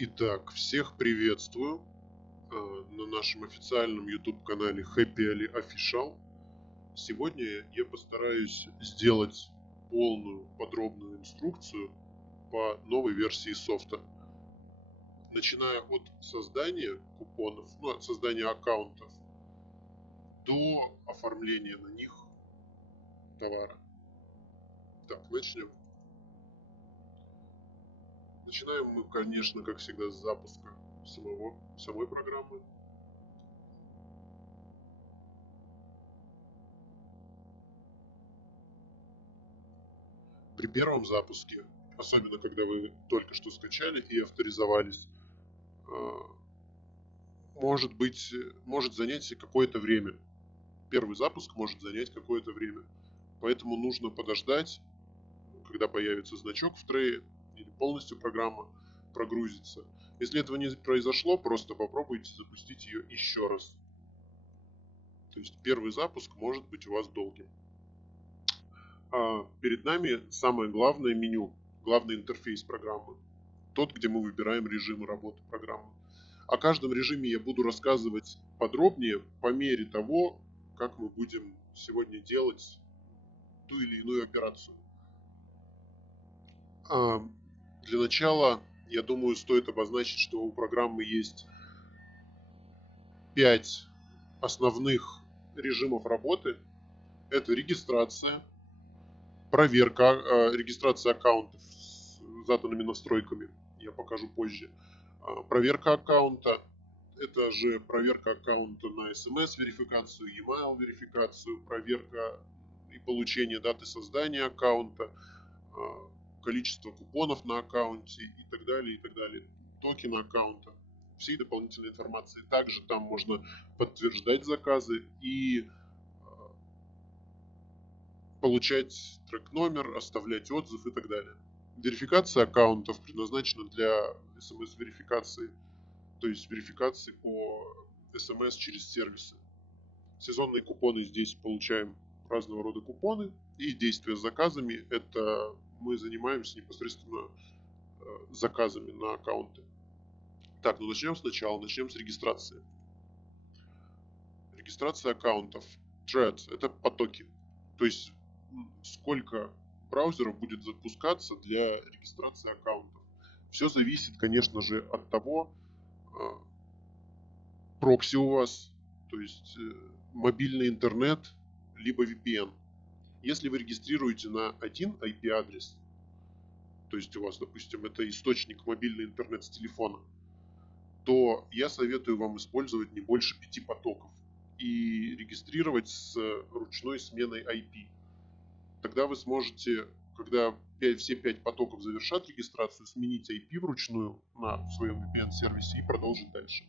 Итак, всех приветствую на нашем официальном YouTube-канале Happy Ali Official. Сегодня я постараюсь сделать полную подробную инструкцию по новой версии софта. Начиная от создания купонов, от создания аккаунтов до оформления на них товара. Так, начнем. Начинаем мы, конечно, как всегда, с запуска самой программы. При первом запуске, особенно когда вы только что скачали и авторизовались, может занять какое-то время. Первый запуск может занять какое-то время. Поэтому нужно подождать, когда появится значок в трее или полностью программа прогрузится. Если этого не произошло, просто попробуйте запустить ее еще раз. То есть первый запуск может быть у вас долгим. Перед нами самое главное меню, главный интерфейс программы. Тот, где мы выбираем режимы работы программы. О каждом режиме я буду рассказывать подробнее по мере того, как мы будем сегодня делать ту или иную операцию. Для начала, я думаю, стоит обозначить, что у программы есть 5 основных режимов работы. Это регистрация, проверка, регистрация аккаунтов с заданными настройками, я покажу позже. Проверка аккаунта, это же проверка аккаунта на SMS-верификацию, e-mail-верификацию, проверка и получение даты создания аккаунта, количество купонов на аккаунте и так далее, токена аккаунта, всей дополнительной информации. Также там можно подтверждать заказы и получать трек-номер, оставлять отзыв и так далее. Верификация аккаунтов предназначена для SMS-верификации, то есть верификации по SMS через сервисы. Сезонные купоны, здесь получаем разного рода купоны. И действия с заказами, это мы занимаемся непосредственно заказами на аккаунты. Так, начнем сначала, начнем с регистрации. Регистрация аккаунтов. Threads – это потоки. То есть сколько браузеров будет запускаться для регистрации аккаунтов. Все зависит, конечно же, от того, прокси у вас, то есть мобильный интернет, либо VPN. Если вы регистрируете на один IP-адрес, то есть у вас, допустим, это источник мобильный интернет с телефона, то я советую вам использовать не больше 5 потоков и регистрировать с ручной сменой IP. Тогда вы сможете, когда все 5 потоков завершат регистрацию, сменить IP вручную на своем VPN-сервисе и продолжить дальше.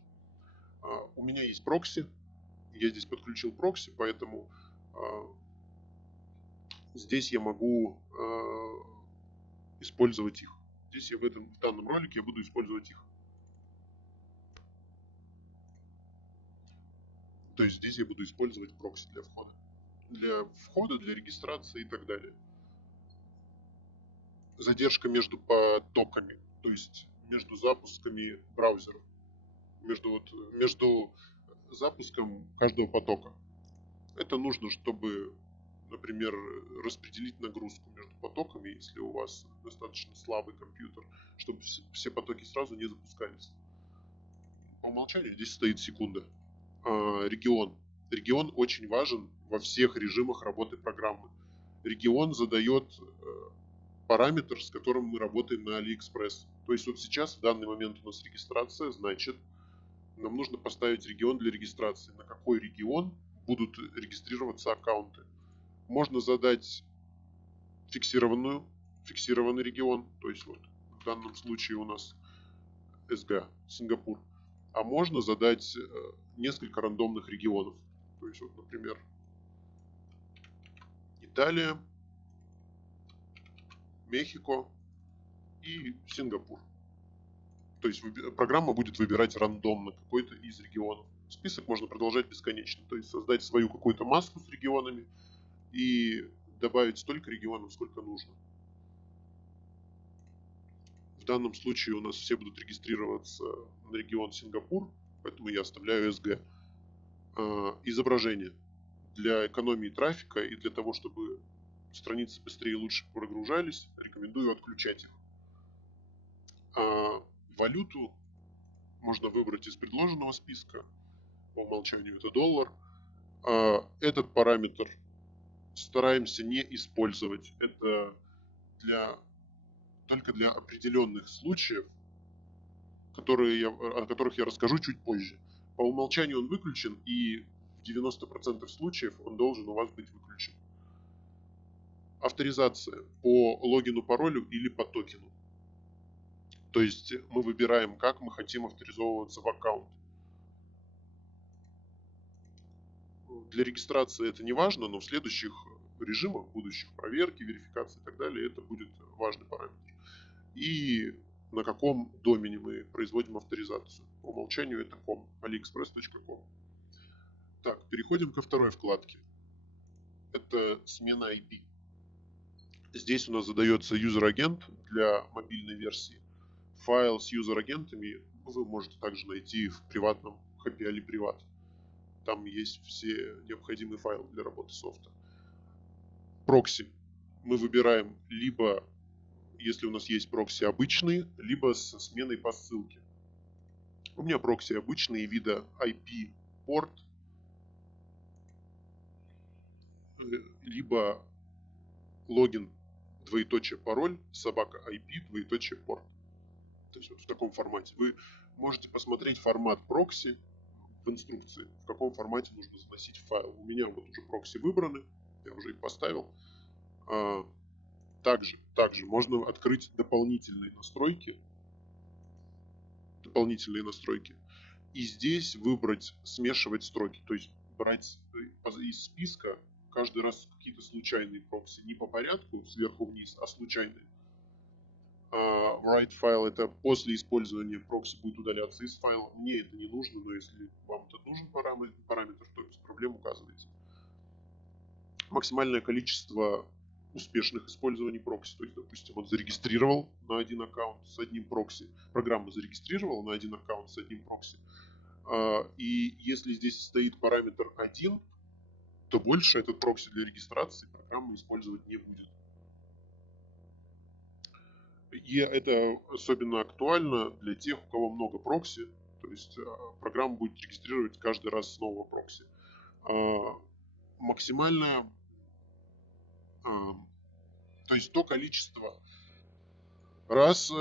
У меня есть прокси, я здесь подключил прокси, поэтому здесь я могу использовать их. Здесь я в данном ролике я буду использовать их. То есть здесь я буду использовать прокси для входа. Для регистрации и так далее. Задержка между потоками, то есть между запусками браузеров. Между запуском каждого потока. Это нужно, чтобы, например, распределить нагрузку между потоками, если у вас достаточно слабый компьютер, чтобы все потоки сразу не запускались. По умолчанию здесь стоит секунда. Регион. Регион очень важен во всех режимах работы программы. Регион задает параметр, с которым мы работаем на AliExpress. То есть вот сейчас, в данный момент у нас регистрация, значит, нам нужно поставить регион для регистрации. На какой регион будут регистрироваться аккаунты. Можно задать фиксированный регион, то есть вот в данном случае у нас СГ, Сингапур. А можно задать несколько рандомных регионов. То есть вот, например, Италия, Мехико и Сингапур. То есть программа будет выбирать рандомно какой-то из регионов. Список можно продолжать бесконечно. То есть создать свою какую-то маску с регионами и добавить столько регионов, сколько нужно. В данном случае у нас все будут регистрироваться на регион Сингапур, поэтому я оставляю SG. Изображение. Для экономии трафика и для того, чтобы страницы быстрее и лучше прогружались, рекомендую отключать их. Валюту можно выбрать из предложенного списка. По умолчанию это доллар. Этот параметр стараемся не использовать. Это только для определенных случаев, о которых я расскажу чуть позже. По умолчанию он выключен, и в 90% случаев он должен у вас быть выключен. Авторизация по логину, паролю или по токену. То есть мы выбираем, как мы хотим авторизовываться в аккаунт. Для регистрации это не важно, но в следующих режимах, будущих проверки, верификации и так далее, это будет важный параметр. И на каком домене мы производим авторизацию. По умолчанию это com, aliexpress.com. Так, переходим ко второй вкладке. Это смена IP. Здесь у нас задается юзер-агент для мобильной версии. Файл с юзер-агентами вы можете также найти в приватном Happy Ali Privat. Там есть все необходимые файлы для работы софта. Прокси. Мы выбираем либо, если у нас есть прокси обычные, либо со сменой по ссылке. У меня прокси обычные вида IP порт, либо логин, двоеточие пароль, собака IP, двоеточие порт. То есть вот в таком формате. Вы можете посмотреть формат прокси в инструкции, в каком формате нужно заносить файл. У меня вот уже прокси выбраны, я уже их поставил. Также можно открыть дополнительные настройки. И здесь выбрать смешивать строки, то есть брать из списка каждый раз какие-то случайные прокси, не по порядку сверху вниз, а случайные. Write файл — это после использования прокси будет удаляться из файла. Мне это не нужно, но если вам этот нужен параметр, то без проблем указывайте. Максимальное количество успешных использований прокси. То есть, допустим, он зарегистрировал на один аккаунт с одним прокси. Программа зарегистрировала на один аккаунт с одним прокси. И если здесь стоит параметр 1, то больше этот прокси для регистрации программа использовать не будет. И это особенно актуально для тех, у кого много прокси. То есть программа будет регистрировать каждый раз снова прокси. Максимальное, то есть то количество раз,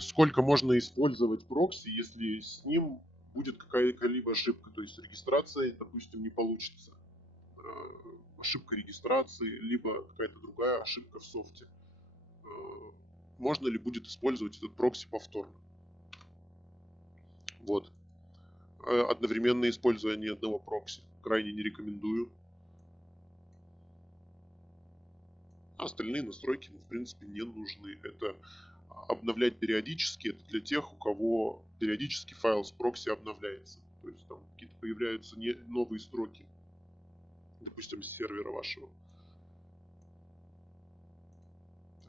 сколько можно использовать прокси, если с ним будет какая-либо ошибка. То есть регистрация, допустим, не получится. Ошибка регистрации, либо какая-то другая ошибка в софте. Можно ли будет использовать этот прокси повторно? Вот. Одновременное использование одного прокси крайне не рекомендую. Остальные настройки, в принципе, не нужны. Это обновлять периодически, это для тех, у кого периодически файл с прокси обновляется. То есть там какие-то появляются новые строки, допустим, с сервера вашего.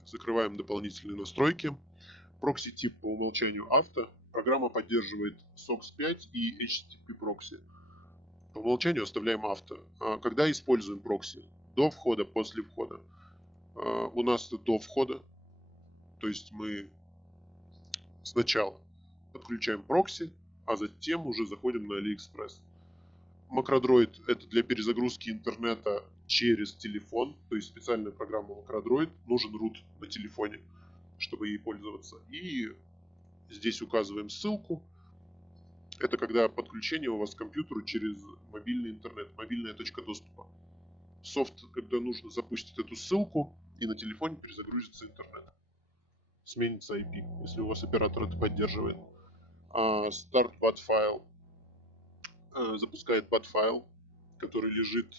Закрываем дополнительные настройки. Прокси тип по умолчанию авто. Программа поддерживает SOX 5 и HTTP прокси. По умолчанию оставляем авто. Когда используем прокси? До входа, после входа. У нас до входа. То есть мы сначала подключаем прокси, а затем уже заходим на AliExpress. Macrodroid — это для перезагрузки интернета через телефон. То есть специальная программа Macrodroid. Нужен root на телефоне, чтобы ей пользоваться. И здесь указываем ссылку. Это когда подключение у вас к компьютеру через мобильный интернет, мобильная точка доступа. Софт, когда нужно, запустить эту ссылку, и на телефоне перезагрузится интернет. Сменится IP, если у вас оператор это поддерживает. Start BAT файл запускает BAT файл, который лежит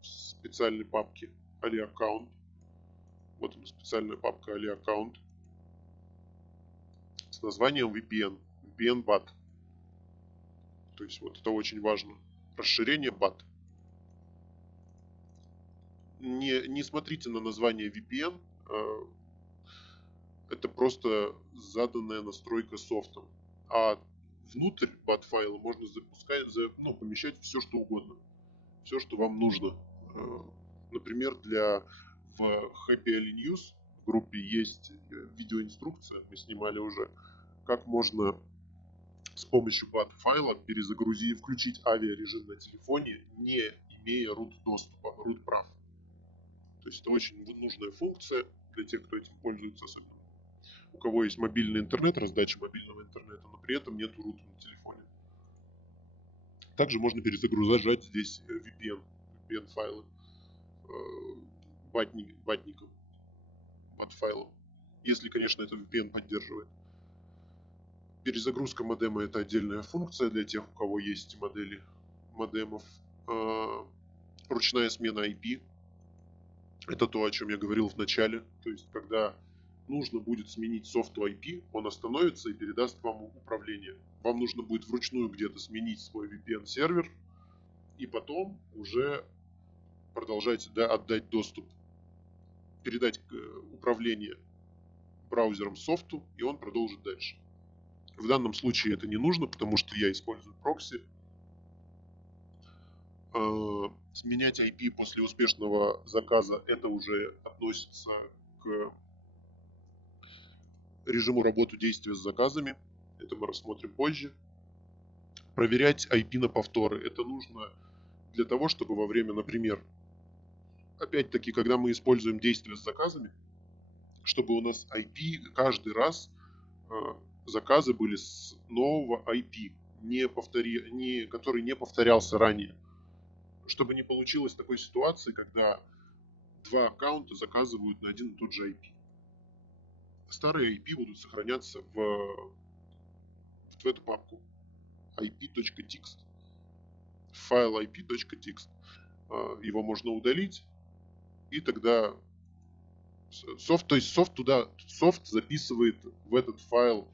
в специальной папке Ali Account. Вот она, специальная папка Ali Account с названием VPN. VPN BAT. То есть вот это очень важно. Расширение BAT. Не смотрите на название VPN. это просто заданная настройка софтом. А внутрь BAT файла можно запускать, помещать все, что угодно. Все, что вам нужно. Например, в Happy Ali News в группе есть видеоинструкция, мы снимали уже, как можно с помощью BAT файла включить авиарежим на телефоне, не имея root доступа, root прав. То есть это очень нужная функция для тех, кто этим пользуется, особенно у кого есть мобильный интернет, раздача мобильного интернета, но при этом нет рута на телефоне. Также можно перезагружать здесь VPN файлы батником, BAT файлом, если, конечно, это VPN поддерживает. Перезагрузка модема — это отдельная функция для тех, у кого есть модели модемов. Ручная смена IP — это то, о чем я говорил в начале. То есть, когда нужно будет сменить софту IP, он остановится и передаст вам управление. Вам нужно будет вручную где-то сменить свой VPN-сервер и потом уже продолжать отдать доступ, передать управление браузером софту, и он продолжит дальше. В данном случае это не нужно, потому что я использую прокси. Сменять IP после успешного заказа — это уже относится к режиму работы действия с заказами. Это мы рассмотрим позже. Проверять IP на повторы. Это нужно для того, чтобы во время, например, опять-таки, когда мы используем действия с заказами, чтобы у нас IP каждый раз заказы были с нового IP, который не повторялся ранее. Чтобы не получилось такой ситуации, когда два аккаунта заказывают на один и тот же IP. Старые IP будут сохраняться в эту папку ip.txt. Файл ip.txt. Его можно удалить, и тогда софт записывает в этот файл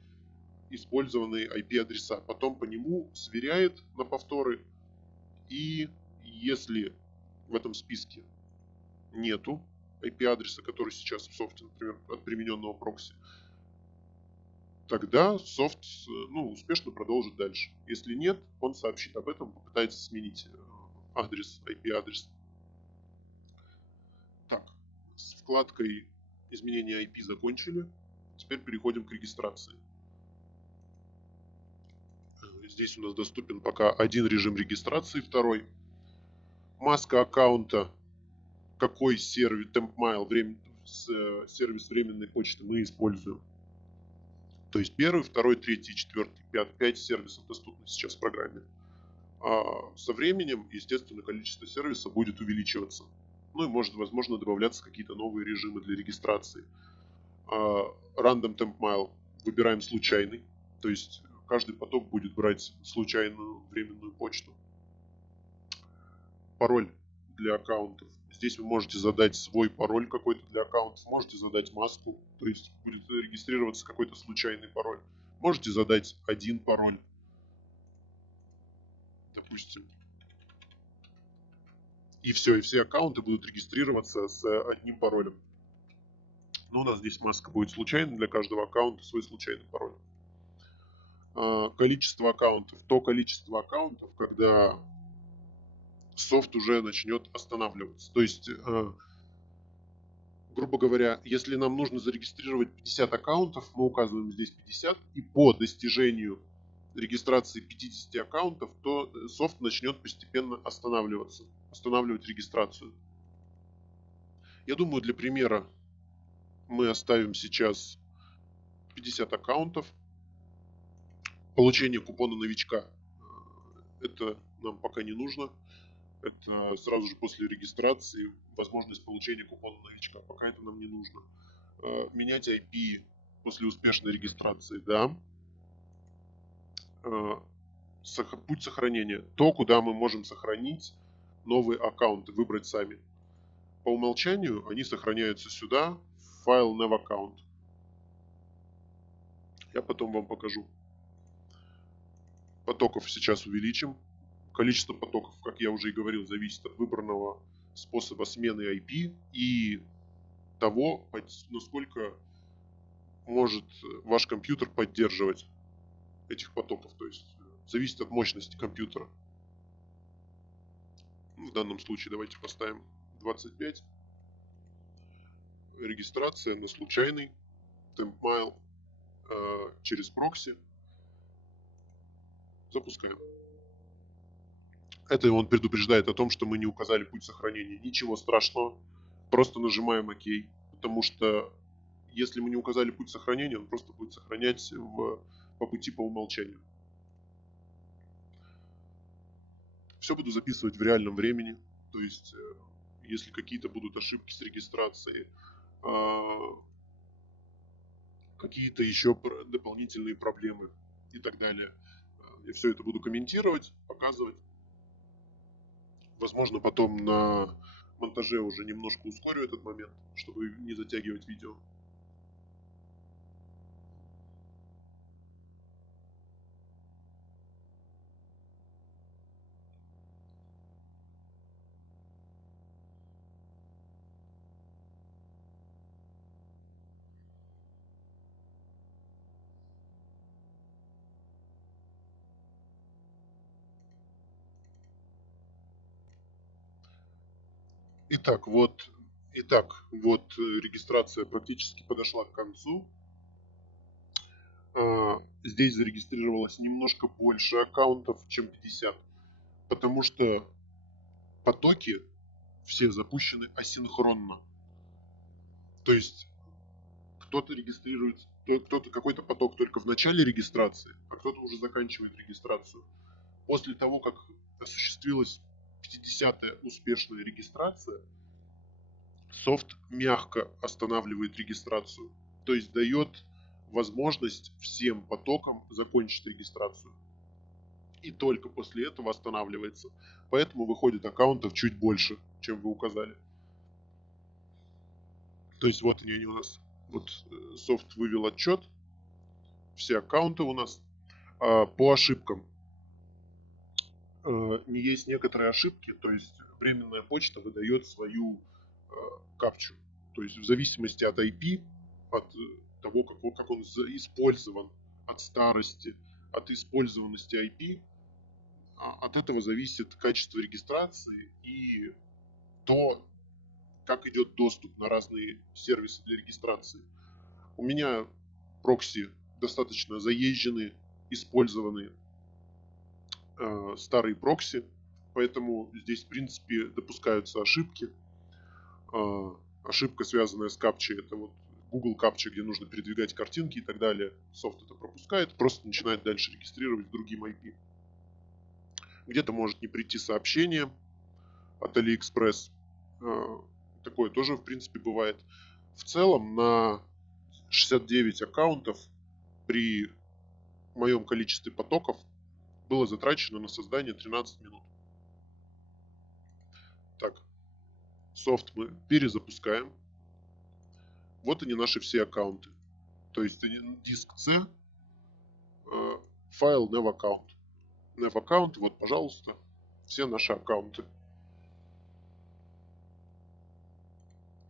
использованные IP-адреса. Потом по нему сверяет на повторы, и если в этом списке нету IP-адреса, который сейчас в софте, например, от примененного прокси, тогда софт успешно продолжит дальше. Если нет, он сообщит об этом, попытается сменить IP-адрес. Так, с вкладкой изменения IP закончили. Теперь переходим к регистрации. Здесь у нас доступен пока один режим регистрации, второй. Маска аккаунта, какой сервис, TempMail, сервис временной почты мы используем. То есть первый, второй, третий, четвертый, пятый, 5 сервисов доступны сейчас в программе. А со временем, естественно, количество сервисов будет увеличиваться. Ну и возможно, добавляться какие-то новые режимы для регистрации. Random TempMail выбираем случайный. То есть каждый поток будет брать случайную временную почту. Пароль для аккаунтов. Здесь вы можете задать свой пароль какой-то для аккаунтов, можете задать маску, то есть будет регистрироваться какой-то случайный пароль. Можете задать один пароль, допустим. И все, и все аккаунты будут регистрироваться с одним паролем. Но у нас здесь маска будет случайной, для каждого аккаунта свой случайный пароль. Количество аккаунтов. То количество аккаунтов, когда софт уже начнет останавливаться. То есть, грубо говоря, если нам нужно зарегистрировать 50 аккаунтов, мы указываем здесь 50, и по достижению регистрации 50 аккаунтов, то софт начнет постепенно останавливать регистрацию. Я думаю, для примера мы оставим сейчас 50 аккаунтов. Получение купона новичка — это нам пока не нужно. Это сразу же после регистрации возможность получения купона новичка. Пока это нам не нужно. Менять IP после успешной регистрации, да. Путь сохранения. То, куда мы можем сохранить новые аккаунты, выбрать сами. По умолчанию они сохраняются сюда, в файл NavAccount. Я потом вам покажу. Потоков сейчас увеличим. Количество потоков, как я уже и говорил, зависит от выбранного способа смены IP и того, насколько может ваш компьютер поддерживать этих потоков. То есть зависит от мощности компьютера. В данном случае давайте поставим 25. Регистрация на случайный TempMail через прокси. Запускаем. Это он предупреждает о том, что мы не указали путь сохранения. Ничего страшного. Просто нажимаем ОК. Потому что если мы не указали путь сохранения, он просто будет сохранять по пути по умолчанию. Все буду записывать в реальном времени. То есть, если какие-то будут ошибки с регистрацией, какие-то еще дополнительные проблемы и так далее, я все это буду комментировать, показывать. Возможно, потом на монтаже уже немножко ускорю этот момент, чтобы не затягивать видео. Итак, вот регистрация практически подошла к концу. Здесь зарегистрировалось немножко больше аккаунтов, чем 50, потому что потоки все запущены асинхронно. То есть кто-то регистрирует, кто-то какой-то поток только в начале регистрации, а кто-то уже заканчивает регистрацию. После того, как осуществилась 50-я успешная регистрация, софт мягко останавливает регистрацию, то есть дает возможность всем потокам закончить регистрацию. И только после этого останавливается. Поэтому выходит аккаунтов чуть больше, чем вы указали. То есть вот они у нас. Вот софт вывел отчет. Все аккаунты у нас. По ошибкам. Не есть некоторые ошибки. То есть временная почта выдает свою капчу. То есть в зависимости от IP, от того, как он использован, от старости, от использованности IP, от этого зависит качество регистрации и то, как идет доступ на разные сервисы для регистрации. У меня прокси достаточно заезженные, использованные старые прокси, поэтому здесь в принципе допускаются ошибки. Ошибка, связанная с капчей, это вот Google капча, где нужно передвигать картинки и так далее. Софт это пропускает, просто начинает дальше регистрировать другим IP. Где-то может не прийти сообщение от AliExpress. Такое тоже в принципе бывает. В целом на 69 аккаунтов при моем количестве потоков было затрачено на создание 13 минут. Так, софт мы перезапускаем. Вот они наши все аккаунты. То есть диск C, файл nav аккаунт. Nav аккаунт, вот, пожалуйста, все наши аккаунты.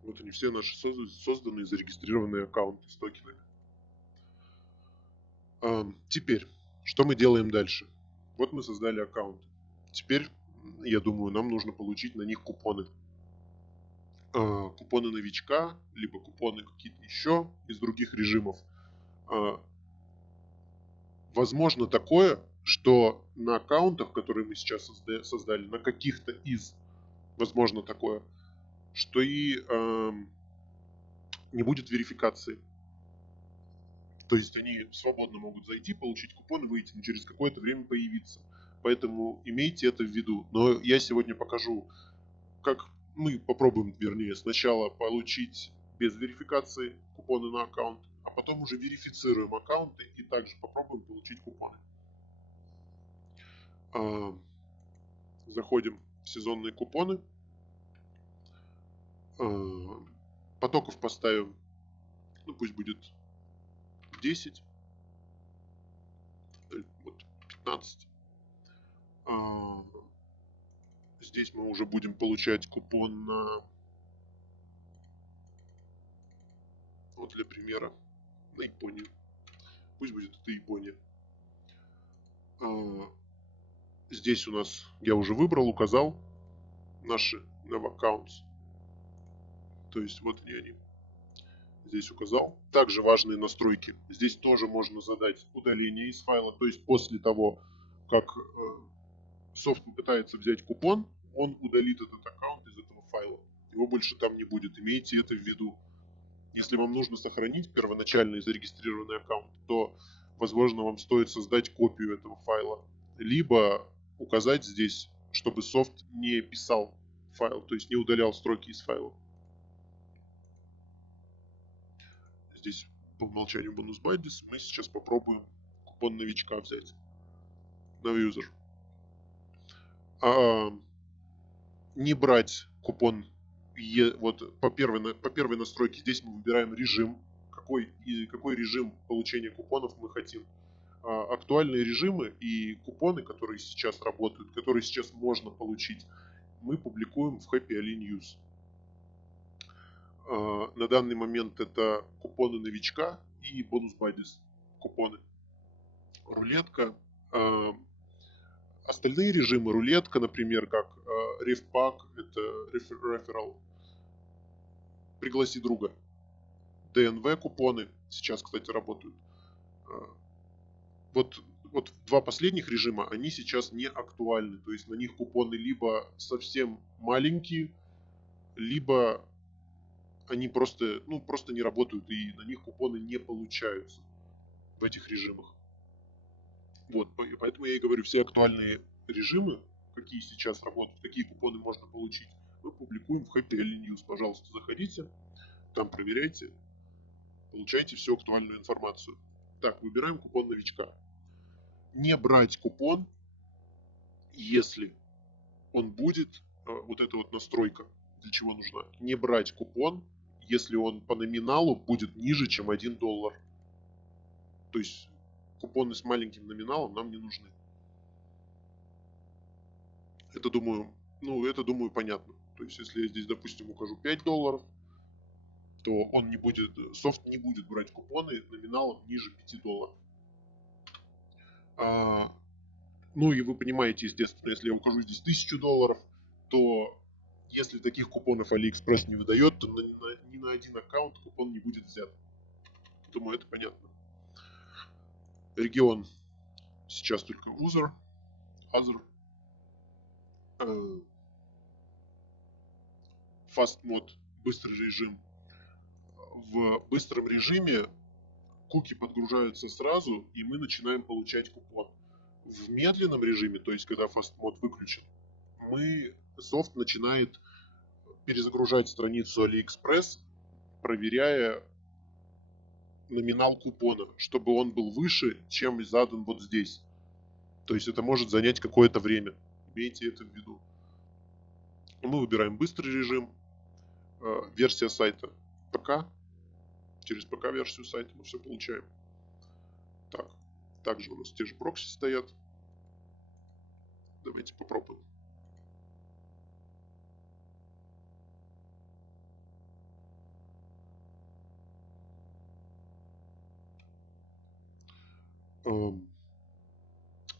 Вот они все наши созданные, зарегистрированные аккаунты с токенами. Теперь, что мы делаем дальше? Вот мы создали аккаунт. Теперь, я думаю, нам нужно получить на них купоны. Купоны новичка, либо купоны какие-то еще из других режимов. Возможно такое, что на аккаунтах, которые мы сейчас создали, на каких-то из, возможно такое, что и не будет верификации. То есть они свободно могут зайти, получить купон, выйти, но через какое-то время появиться. Поэтому имейте это в виду. Но я сегодня покажу, как мы попробуем, вернее, сначала получить без верификации купоны на аккаунт, а потом уже верифицируем аккаунты и также попробуем получить купоны. Заходим в сезонные купоны. Потоков поставим, ну пусть будет 10, вот 15. Здесь мы уже будем получать купон на, вот для примера, на Японию. Пусть будет это Япония. Здесь у нас я уже выбрал, указал наши nav-accounts. То есть вот они. Здесь указал. Также важные настройки. Здесь тоже можно задать удаление из файла. То есть после того, как софт попытается взять купон, он удалит этот аккаунт из этого файла. Его больше там не будет. Имейте это в виду. Если вам нужно сохранить первоначальный зарегистрированный аккаунт, то, возможно, вам стоит создать копию этого файла. Либо указать здесь, чтобы софт не писал файл, то есть не удалял строки из файла. Здесь по умолчанию бонус Байдис. Мы сейчас попробуем купон новичка взять. Новый не брать купон вот по первой настройке. Здесь мы выбираем режим, какой режим получения купонов мы хотим. Актуальные режимы и купоны, которые сейчас работают, которые сейчас можно получить, мы публикуем в Happy Ali News. На данный момент это купоны новичка и бонус Байдис купоны. Рулетка. Остальные режимы, рулетка, например, как RefPack, это Referral, пригласи друга. ДНВ купоны сейчас, кстати, работают. Вот два последних режима, они сейчас не актуальны. То есть на них купоны либо совсем маленькие, либо они просто не работают, и на них купоны не получаются в этих режимах. Вот, поэтому я и говорю, все актуальные режимы, какие сейчас работают, какие купоны можно получить, мы публикуем в Happy Ali News. Пожалуйста, заходите, там проверяйте, получайте всю актуальную информацию. Так, выбираем купон новичка. Не брать купон, если он будет, вот эта вот настройка, для чего нужна, не брать купон, если он по номиналу будет ниже, чем $1. То есть купоны с маленьким номиналом нам не нужны. Это, думаю, понятно. То есть, если я здесь, допустим, укажу $5, то он не будет, софт не будет брать купоны номиналом ниже $5. Ну и вы понимаете, естественно, если я укажу здесь $1000, то если таких купонов AliExpress не выдает, то ни на один аккаунт купон не будет взят. Думаю, это понятно. Регион сейчас только Other. Fast Mode, быстрый режим. В быстром режиме куки подгружаются сразу, и мы начинаем получать купон. В медленном режиме, то есть когда Fast Mode выключен, софт начинает перезагружать страницу AliExpress, проверяя номинал купона, чтобы он был выше, чем задан вот здесь. То есть это может занять какое-то время. Имейте это в виду. Мы выбираем быстрый режим. Версия сайта ПК. Через ПК-версию сайта мы все получаем. Так. Также у нас те же прокси стоят. Давайте попробуем.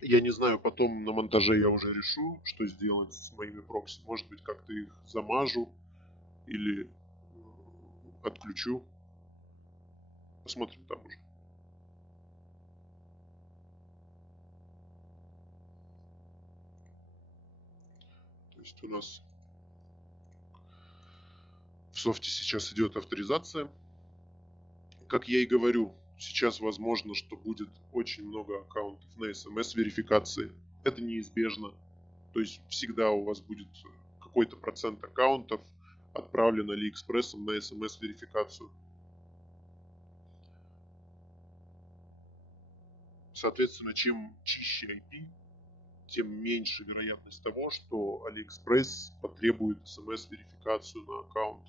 Я не знаю, потом на монтаже я уже решу, что сделать с моими прокси. Может быть, как-то их замажу или отключу. Посмотрим там уже. То есть у нас в софте сейчас идет авторизация. Как я и говорю, сейчас возможно, что будет очень много аккаунтов на SMS-верификации. Это неизбежно. То есть всегда у вас будет какой-то процент аккаунтов отправлен AliExpress на SMS-верификацию. Соответственно, чем чище IP, тем меньше вероятность того, что AliExpress потребует SMS-верификацию на аккаунт.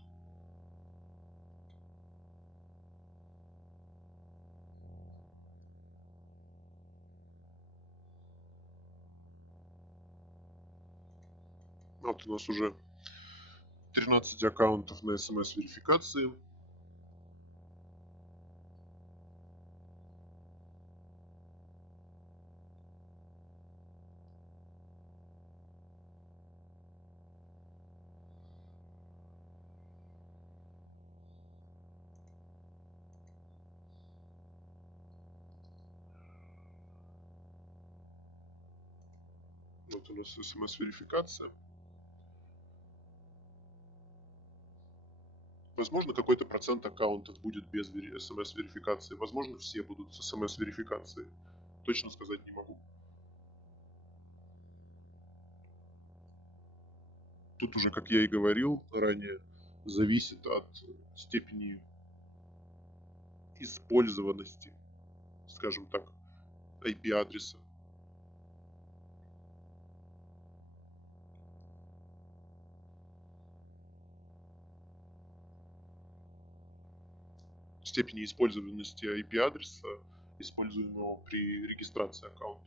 Вот у нас уже 13 аккаунтов на SMS-верификации. Вот у нас смс-верификация. Возможно, какой-то процент аккаунтов будет без смс-верификации. Возможно, все будут с смс-верификацией. Точно сказать не могу. Тут уже, как я и говорил ранее, зависит от степени использованности, скажем так, IP-адреса. Степени использованности IP-адреса, используемого при регистрации аккаунта.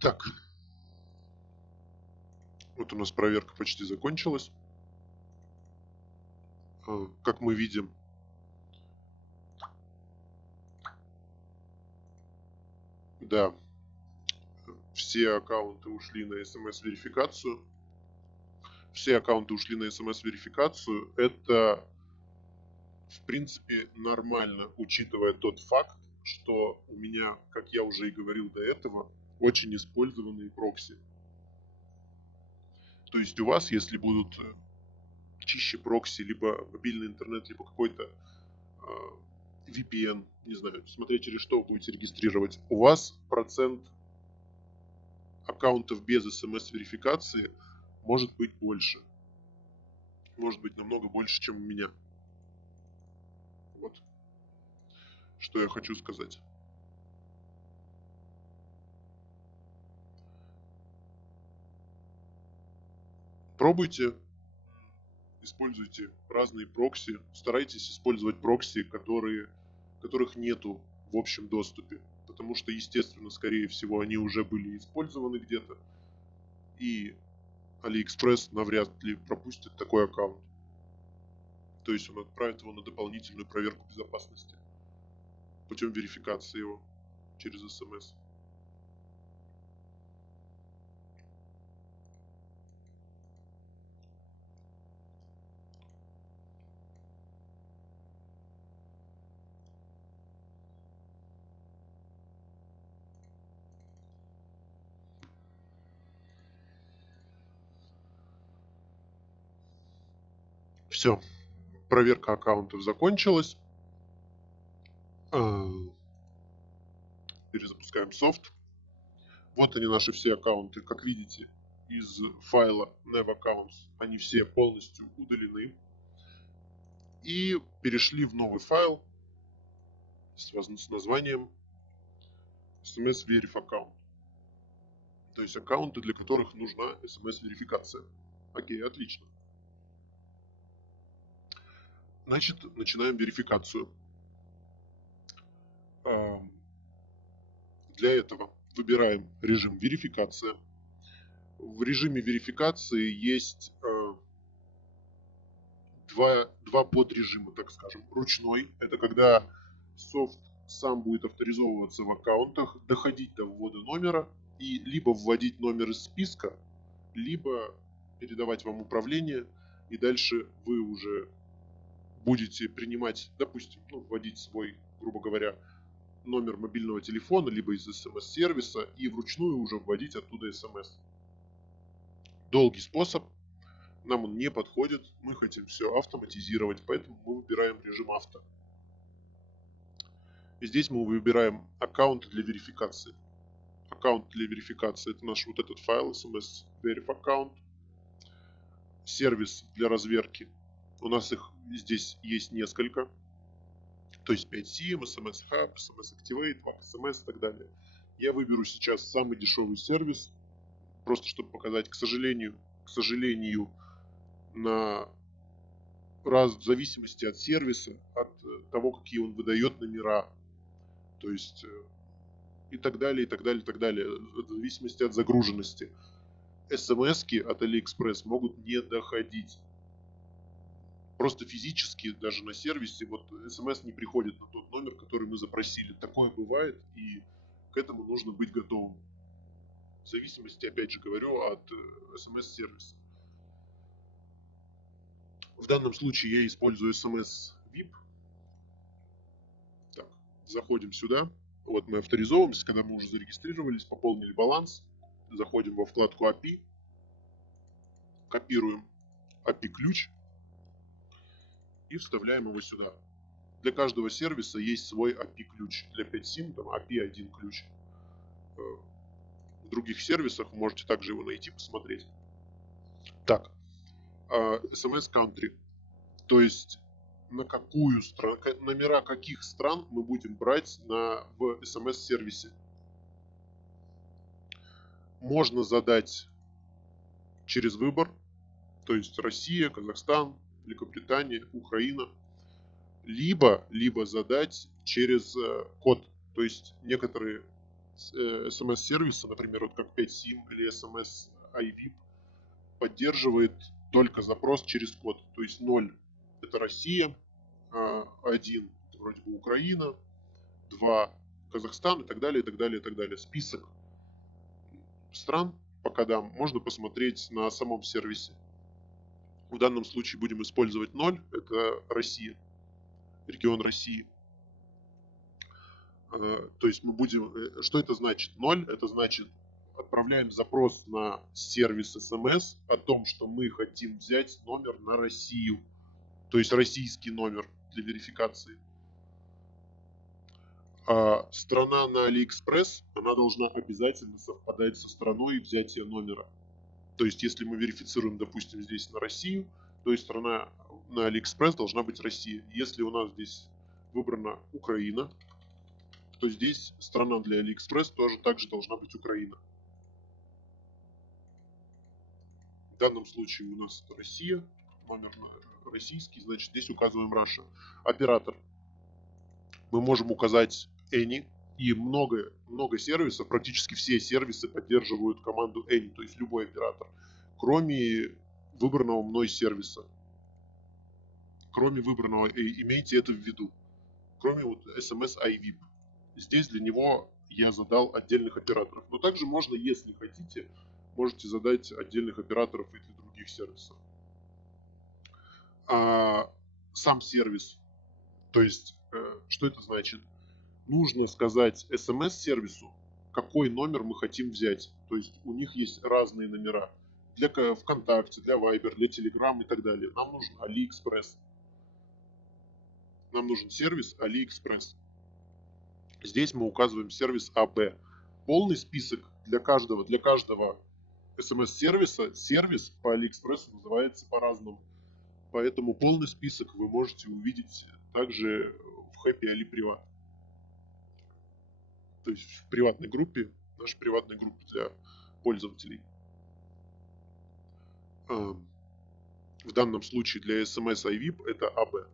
Так, вот у нас проверка почти закончилась. Как мы видим, да, все аккаунты ушли на смс-верификацию. Все аккаунты ушли на смс-верификацию. Это, в принципе, нормально, учитывая тот факт, что у меня, как я уже и говорил до этого, очень использованные прокси. То есть у вас, если будут чище прокси, либо мобильный интернет, либо какой-то VPN, не знаю, смотря через что вы будете регистрировать, у вас процент аккаунтов без смс-верификации может быть больше. Может быть намного больше, чем у меня. Вот что я хочу сказать. Пробуйте, используйте разные прокси, старайтесь использовать прокси, которых нету в общем доступе, потому что, естественно, скорее всего, они уже были использованы где-то, и AliExpress навряд ли пропустит такой аккаунт. То есть он отправит его на дополнительную проверку безопасности путем верификации его через СМС. Все, проверка аккаунтов закончилась. Перезапускаем софт. Вот они, наши все аккаунты. Как видите, из файла nav accounts они все полностью удалены. И перешли в новый файл с названием SMS Verif Account. То есть аккаунты, для которых нужна SMS-верификация. Окей, отлично. Значит, начинаем верификацию. Для этого выбираем режим верификация. В режиме верификации есть два подрежима, так скажем. Ручной – это когда софт сам будет авторизовываться в аккаунтах, доходить до ввода номера и либо вводить номер из списка, либо передавать вам управление, и дальше вы уже будете принимать, допустим, вводить свой, грубо говоря, номер мобильного телефона, либо из смс-сервиса, и вручную уже вводить оттуда смс. Долгий способ, нам он не подходит, мы хотим все автоматизировать, поэтому мы выбираем режим авто. И здесь мы выбираем аккаунты для верификации. Аккаунт для верификации — это наш вот этот файл SMS Verif Account. Сервис для разверки. У нас их здесь есть несколько. То есть 5SIM, SMS Hub, SMS Activate, SMS и так далее. Я выберу сейчас самый дешевый сервис, просто чтобы показать, к сожалению, в зависимости от сервиса, от того, какие он выдает номера, то есть и так далее, и так далее, и так далее, в зависимости от загруженности. СМС-ки от AliExpress могут не доходить. Просто физически даже на сервисе вот СМС не приходит на тот номер, который мы запросили. Такое бывает, и к этому нужно быть готовым. В зависимости, опять же говорю, от СМС-сервиса. В данном случае я использую SMS VIP. Так, заходим сюда. Вот мы авторизовываемся, когда мы уже зарегистрировались, пополнили баланс. Заходим во вкладку API. Копируем API-ключ и вставляем его сюда. Для каждого сервиса есть свой API-ключ. Для 5SIM там API-1 ключ. В других сервисах вы можете также его найти, посмотреть. Так, SMS Country. То есть на какую страну, номера каких стран мы будем брать в SMS-сервисе. Можно задать через выбор, то есть Россия, Казахстан, Великобритания, Украина, либо задать через код. То есть некоторые SMS-сервисы, например, вот как 5SIM или SMS iVIP, поддерживает только запрос через код. То есть 0 – это Россия, 1 – это вроде бы Украина, 2 – Казахстан и так далее, и так далее, и так далее. Список стран по кодам можно посмотреть на самом сервисе. В данном случае будем использовать 0, это Россия, регион России. То есть мы будем, что это значит? 0, это значит, отправляем запрос на сервис SMS о том, что мы хотим взять номер на Россию, то есть российский номер для верификации. А страна на AliExpress, она должна обязательно совпадать со страной взятия номера. То есть если мы верифицируем, допустим, здесь на Россию, то есть страна на AliExpress должна быть Россия. Если у нас здесь выбрана Украина, то здесь страна для AliExpress тоже также должна быть Украина. В данном случае у нас это Россия, номер российский, значит здесь указываем Russia. Оператор. Мы можем указать Any, и много сервисов, практически все сервисы поддерживают команду Any, то есть любой оператор, кроме выбранного мной сервиса. Кроме выбранного, имейте это в виду, кроме вот SMS iVIP. Здесь для него я задал отдельных операторов. Но также можно, если хотите, можете задать отдельных операторов и для других сервисов. А сам сервис, то есть, что это значит? Нужно сказать SMS-сервису, какой номер мы хотим взять. То есть у них есть разные номера. Для ВКонтакте, для Viber, для Telegram и так далее. Нам нужен AliExpress. Нам нужен сервис AliExpress. Здесь мы указываем сервис AB. Полный список для каждого SMS-сервиса, сервис по AliExpress называется по-разному. Поэтому полный список вы можете увидеть также в Happy Ali Privat. То есть в приватной группе, нашей приватной группе для пользователей. В данном случае для SMS iVIP это AB.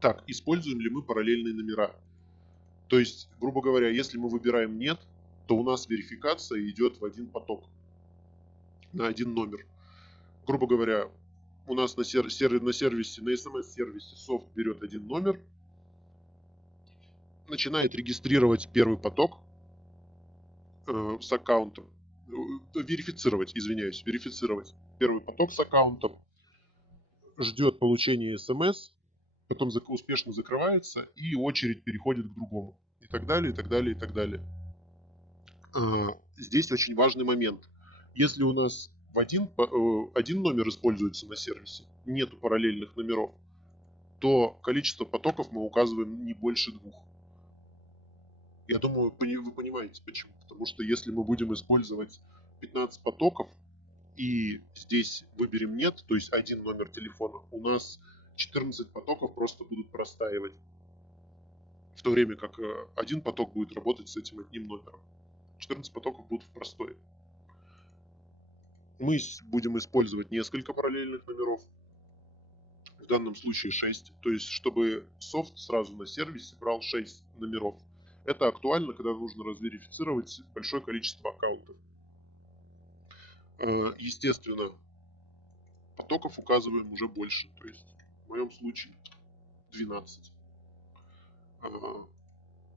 Так, используем ли мы параллельные номера? То есть, грубо говоря, если мы выбираем нет, то у нас верификация идет в один поток, на один номер. Грубо говоря, у нас на сервисе, на SMS-сервисе софт берет один номер, начинает регистрировать первый поток с аккаунтом, верифицировать первый поток с аккаунтом, ждет получения SMS, потом успешно закрывается, и очередь переходит к другому. И так далее, и так далее, и так далее. Здесь очень важный момент. Если у нас один номер используется на сервисе, нету параллельных номеров, то количество потоков мы указываем не больше 2. Я думаю, вы понимаете почему. Потому что если мы будем использовать 15 потоков, и здесь выберем нет, то есть один номер телефона, у нас 14 потоков просто будут простаивать. В то время как один поток будет работать с этим одним номером. 14 потоков будут в простое. Мы будем использовать несколько параллельных номеров. В данном случае 6. То есть, чтобы софт сразу на сервисе брал 6 номеров. Это актуально, когда нужно разверифицировать большое количество аккаунтов. Естественно, потоков указываем уже больше. То есть, в моем случае 12.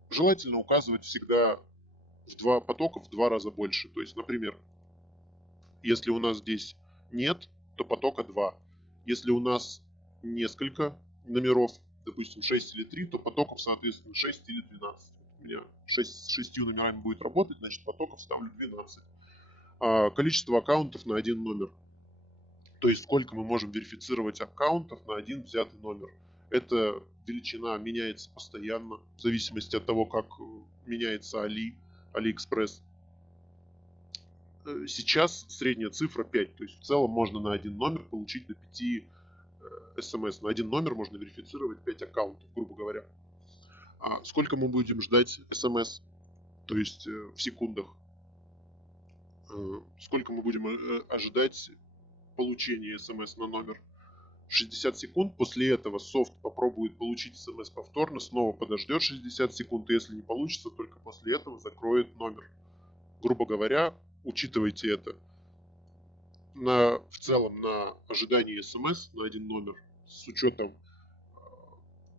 Желательно указывать всегда потоков в 2 раза больше. То есть, например, если у нас здесь нет, то потока 2. Если у нас несколько номеров, допустим 6 или 3, то потоков соответственно 6 или 12. У меня 6 номерами будет работать, значит потоков ставлю 12. Количество аккаунтов на один номер. То есть сколько мы можем верифицировать аккаунтов на один взятый номер. Эта величина меняется постоянно, в зависимости от того, как меняется AliExpress. Сейчас средняя цифра 5. То есть в целом можно на один номер получить до 5 смс. На один номер можно верифицировать 5 аккаунтов, грубо говоря. А сколько мы будем ждать смс? То есть в секундах. Сколько мы будем ожидать получения смс на номер? 60 секунд. После этого софт попробует получить смс повторно, снова подождет 60 секунд. И если не получится, только после этого закроет номер. Грубо говоря, учитывайте это. В целом на ожидание смс на один номер с учетом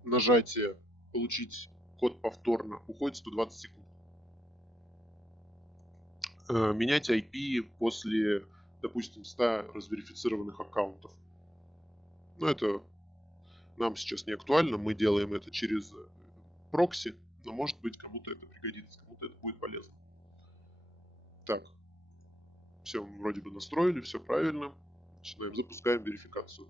нажатия получить код повторно уходит 120 секунд. менять IP после, допустим, 100 разверифицированных аккаунтов. Но это нам сейчас не актуально, мы делаем это через прокси, но может быть кому-то это пригодится, кому-то это будет полезно. Так, все мы вроде бы настроили, все правильно. Начинаем, запускаем верификацию.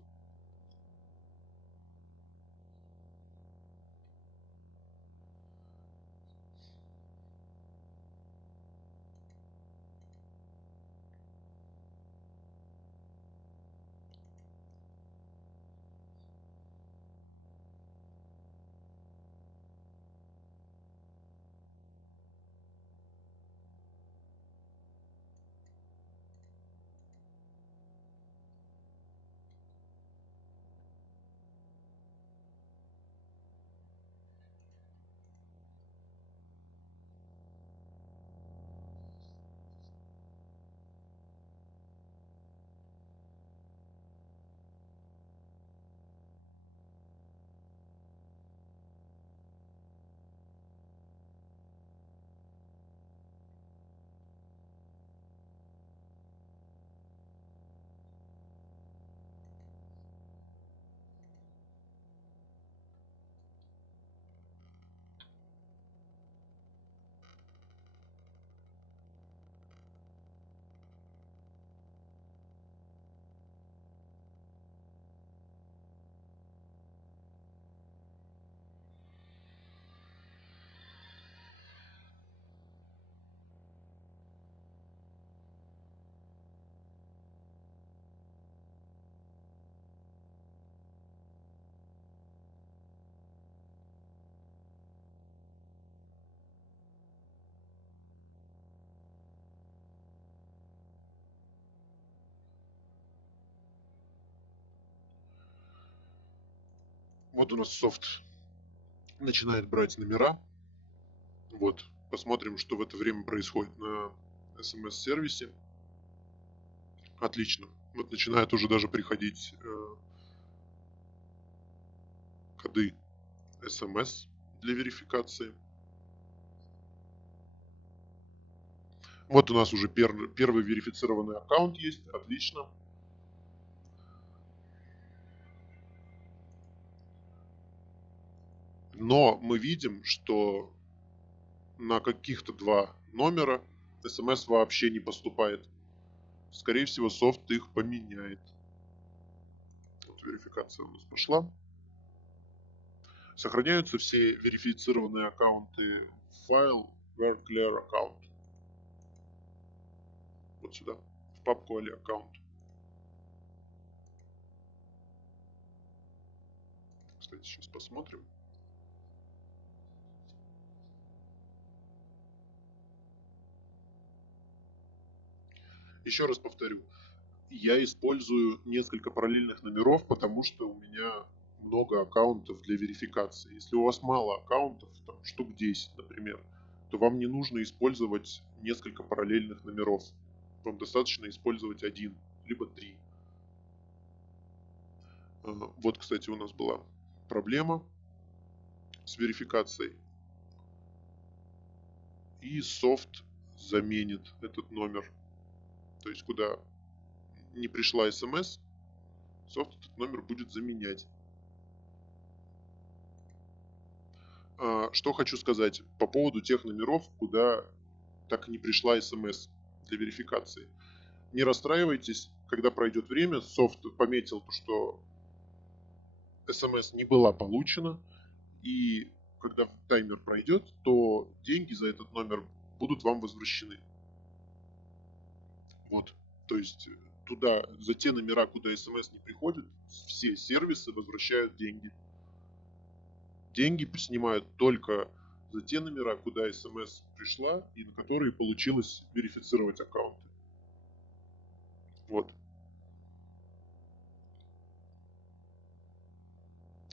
Вот у нас софт начинает брать номера. Вот, посмотрим, что в это время происходит на SMS-сервисе. Отлично. Вот начинает уже даже приходить коды SMS для верификации. Вот у нас уже первый верифицированный аккаунт есть. Отлично. Но мы видим, что на каких-то 2 номера SMS вообще не поступает. Скорее всего, софт их поменяет. Вот верификация у нас пошла. Сохраняются все верифицированные аккаунты в файл where_clear account. Вот сюда, в папку ali аккаунт. Кстати, сейчас посмотрим. Еще раз повторю, я использую несколько параллельных номеров, потому что у меня много аккаунтов для верификации. Если у вас мало аккаунтов, там, штук 10, например, то вам не нужно использовать несколько параллельных номеров. Вам достаточно использовать 1, либо 3. Вот, кстати, у нас была проблема с верификацией. И софт заменит этот номер. То есть, куда не пришла смс, софт этот номер будет заменять. Что хочу сказать по поводу тех номеров, куда так и не пришла смс для верификации. Не расстраивайтесь, когда пройдет время, софт пометил, что смс не была получена, и когда таймер пройдет, то деньги за этот номер будут вам возвращены. Вот, то есть туда, за те номера, куда смс не приходит, все сервисы возвращают деньги. Деньги снимают только за те номера, куда смс пришла и на которые получилось верифицировать аккаунты. Вот.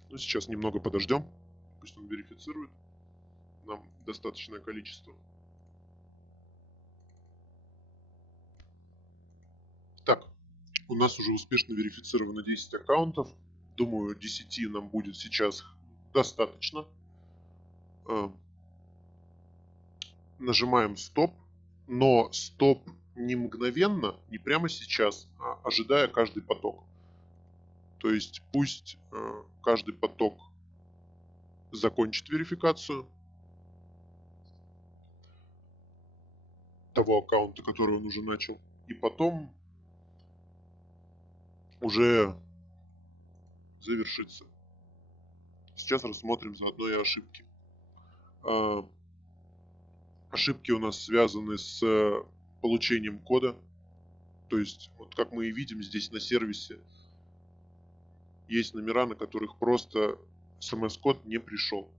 Ну, сейчас немного подождем. Пусть он верифицирует. Нам достаточное количество. Так, у нас уже успешно верифицировано 10 аккаунтов. Думаю, 10 нам будет сейчас достаточно. Нажимаем стоп. но стоп не мгновенно, не прямо сейчас, а ожидая каждый поток. То есть пусть каждый поток закончит верификацию того аккаунта, который он уже начал, и потом уже завершится. Сейчас рассмотрим заодно и ошибки. Ошибки у нас связаны с получением кода. То есть, вот как мы и видим здесь на сервисе, есть номера, на которых просто смс-код не пришел.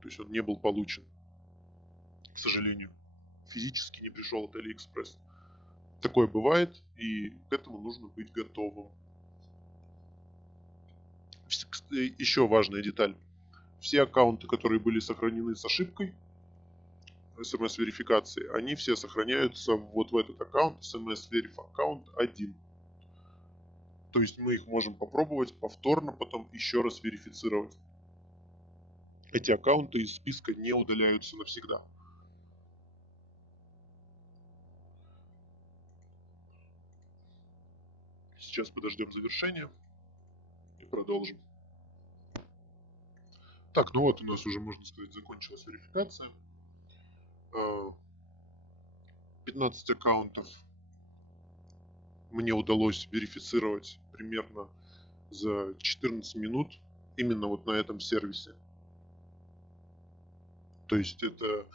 То есть он не был получен, к сожалению. Физически не пришел от AliExpress. Такое бывает, и к этому нужно быть готовым. Еще важная деталь. Все аккаунты, которые были сохранены с ошибкой SMS-верификации, они все сохраняются вот в этот аккаунт, SMS-вериф аккаунт 1. То есть мы их можем попробовать повторно потом еще раз верифицировать. Эти аккаунты из списка не удаляются навсегда. Сейчас подождем завершения и продолжим. Так, ну вот у нас уже, можно сказать, закончилась верификация. 15 аккаунтов мне удалось верифицировать примерно за 14 минут именно вот на этом сервисе. То есть это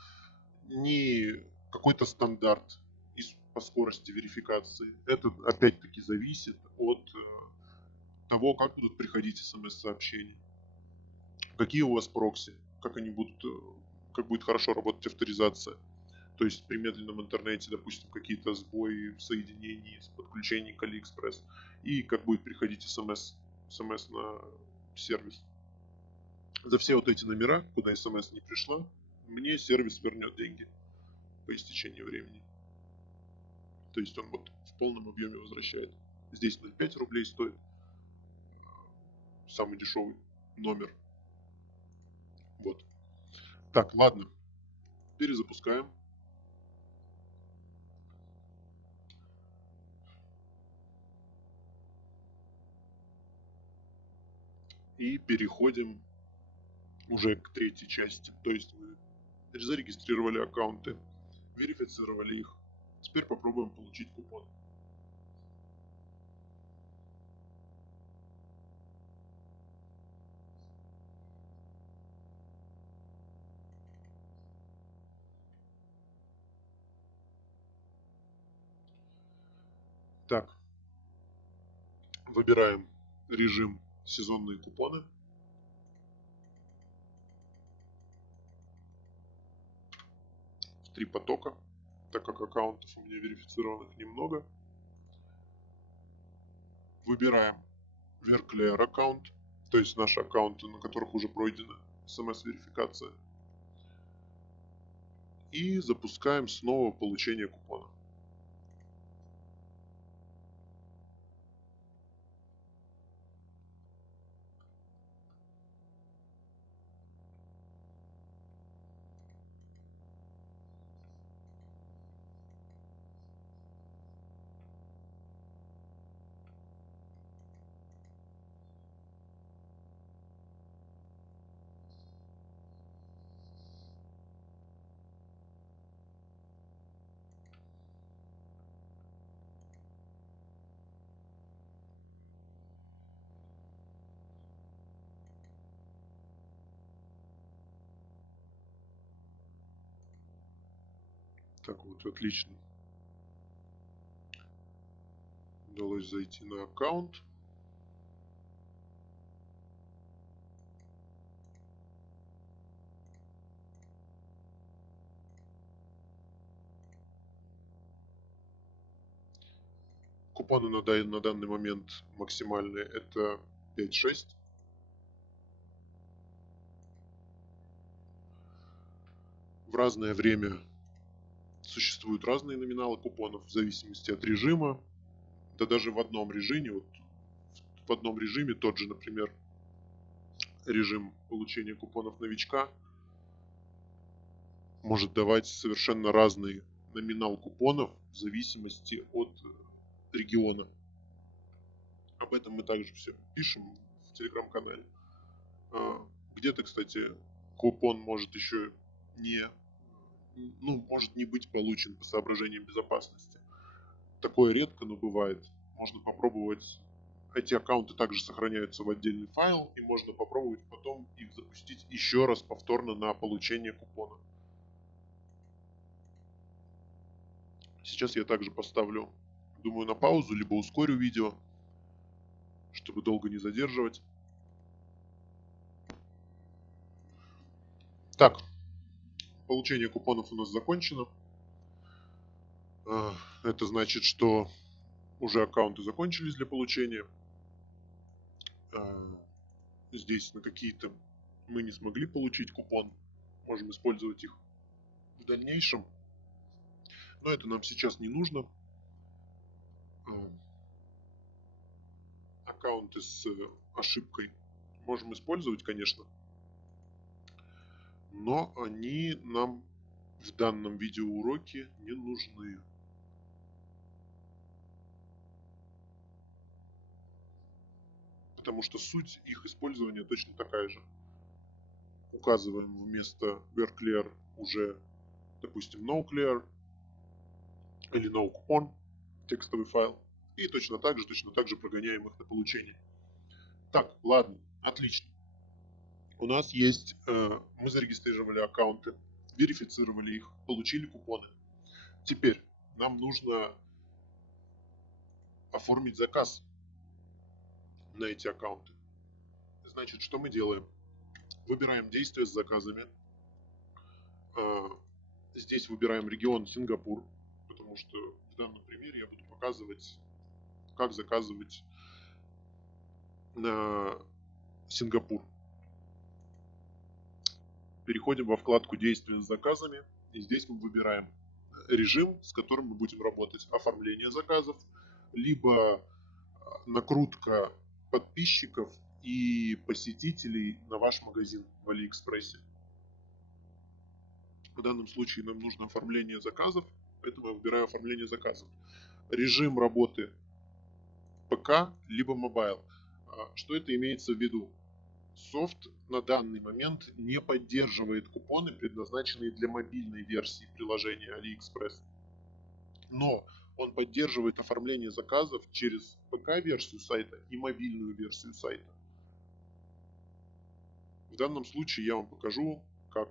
не какой-то стандарт по скорости верификации. Это опять-таки зависит от того, как будут приходить смс-сообщения, какие у вас прокси, как они будут, как будет хорошо работать авторизация. То есть при медленном интернете, допустим, какие-то сбои в соединении с подключением к AliExpress, и как будет приходить смс на сервис. За все вот эти номера, куда смс не пришла, мне сервис вернет деньги по истечении времени. То есть он вот в полном объеме возвращает. Здесь 0,5 рублей стоит самый дешевый номер. Вот. Так, ладно. Перезапускаем. И переходим уже к третьей части. То есть мы зарегистрировали аккаунты, верифицировали их. Теперь попробуем получить купон. Так, выбираем режим сезонные купоны. В 3 потока, так как аккаунтов у меня верифицированных немного. Выбираем Verclear аккаунт, то есть наши аккаунты, на которых уже пройдена смс-верификация. И запускаем снова получение купона. Так вот, отлично. Удалось зайти на аккаунт. Купоны на данный момент максимальные это 5-6. В разное время существуют разные номиналы купонов в зависимости от режима. Да даже в одном режиме, вот в одном режиме тот же, например, режим получения купонов новичка может давать совершенно разные номинал купонов в зависимости от региона. Об этом мы также все пишем в телеграм-канале. Где-то, кстати, купон может еще может не быть получен по соображениям безопасности. Такое редко, но бывает. Можно попробовать. Эти аккаунты также сохраняются в отдельный файл, и можно попробовать потом их запустить еще раз повторно на получение купона. Сейчас я также поставлю, думаю, на паузу, либо ускорю видео, чтобы долго не задерживать. Так, получение купонов у нас закончено. Это значит, что уже аккаунты закончились для получения. Здесь на какие-то мы не смогли получить купон. Можем использовать их в дальнейшем. Но это нам сейчас не нужно. Аккаунты с ошибкой можем использовать, конечно. Но они нам в данном видеоуроке не нужны. Потому что суть их использования точно такая же. Указываем вместо where_clear уже, допустим, no_clear или no_coupon, текстовый файл. И точно так же прогоняем их на получение. Так, ладно, отлично. У нас есть, мы зарегистрировали аккаунты, верифицировали их, получили купоны. Теперь нам нужно оформить заказ на эти аккаунты. Значит, что мы делаем? Выбираем действия с заказами. Здесь выбираем регион Сингапур, потому что в данном примере я буду показывать, как заказывать на Сингапур. Переходим во вкладку «Действия с заказами», и здесь мы выбираем режим, с которым мы будем работать: оформление заказов, либо накрутка подписчиков и посетителей на ваш магазин в Алиэкспрессе. В данном случае нам нужно оформление заказов, поэтому я выбираю оформление заказов. Режим работы ПК либо мобайл. Что это имеется в виду? Софт на данный момент не поддерживает купоны, предназначенные для мобильной версии приложения AliExpress. Но он поддерживает оформление заказов через ПК-версию сайта и мобильную версию сайта. В данном случае я вам покажу, как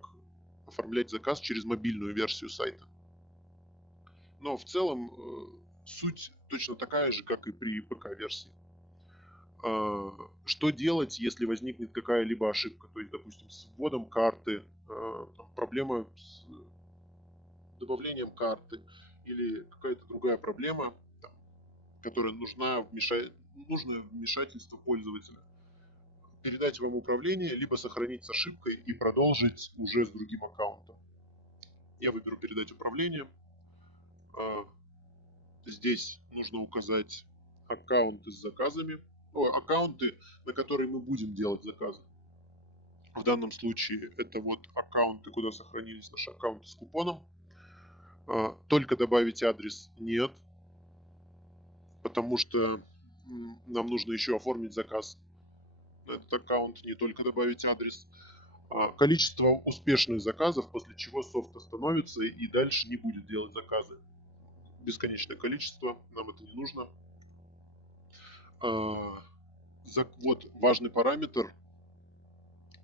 оформлять заказ через мобильную версию сайта. Но в целом суть точно такая же, как и при ПК-версии. Что делать, если возникнет какая-либо ошибка? То есть, допустим, с вводом карты, проблема с добавлением карты или какая-то другая проблема, которая нужно вмешательство пользователя. Передать вам управление, либо сохранить с ошибкой и продолжить уже с другим аккаунтом. Я выберу «Передать управление». Здесь нужно указать аккаунты с заказами, аккаунты, на которые мы будем делать заказы. В данном случае это вот аккаунты, куда сохранились наши аккаунты с купоном. Только добавить адрес нет, потому что нам нужно еще оформить заказ на этот аккаунт, не только добавить адрес. Количество успешных заказов, после чего софт остановится и дальше не будет делать заказы. Бесконечное количество, нам это не нужно. Вот важный параметр,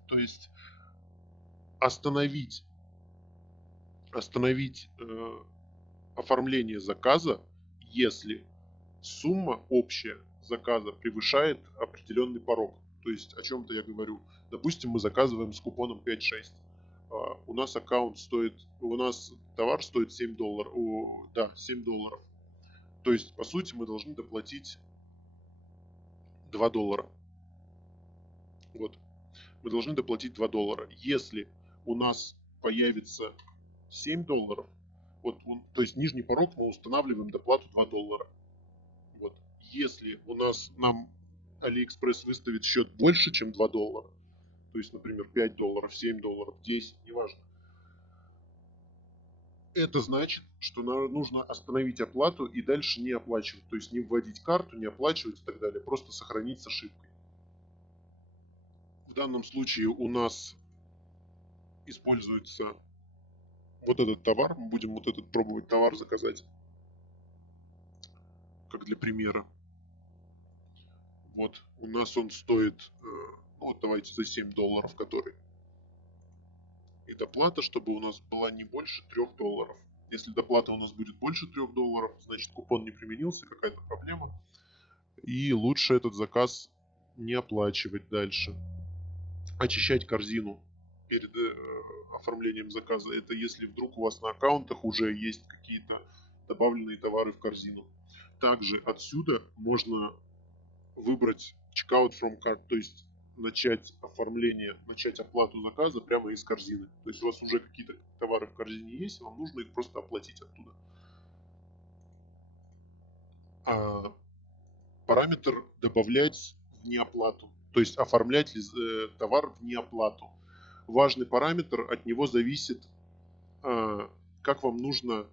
то есть остановить оформление заказа, если сумма общая заказа превышает определенный порог. То есть о чем-то я говорю. Допустим, мы заказываем с купоном 5-6. У нас товар стоит $7. $7. То есть, по сути, мы должны доплатить $2. Вот. Мы должны доплатить $2. Если у нас появится $7, то есть нижний порог мы устанавливаем доплату $2. Вот. Если нам AliExpress выставит счет больше, чем $2, то есть, например, $5, $7, $10, неважно, Это значит, что нужно остановить оплату и дальше не оплачивать. То есть не вводить карту, не оплачивать и так далее. Просто сохранить с ошибкой. В данном случае у нас используется вот этот товар. Мы будем вот этот пробовать товар заказать. Как для примера. Вот у нас он стоит, ну вот давайте за $7, который. И доплата, чтобы у нас была не больше $3. Если доплата у нас будет больше $3, значит купон не применился, какая-то проблема. И лучше этот заказ не оплачивать дальше. Очищать корзину перед оформлением заказа. Это если вдруг у вас на аккаунтах уже есть какие-то добавленные товары в корзину. Также отсюда можно выбрать checkout from cart, то есть начать оформление, начать оплату заказа прямо из корзины. То есть у вас уже какие-то товары в корзине есть, вам нужно их просто оплатить оттуда. Параметр добавлять в неоплату, то есть оформлять товар в неоплату. Важный параметр, от него зависит, как вам нужно,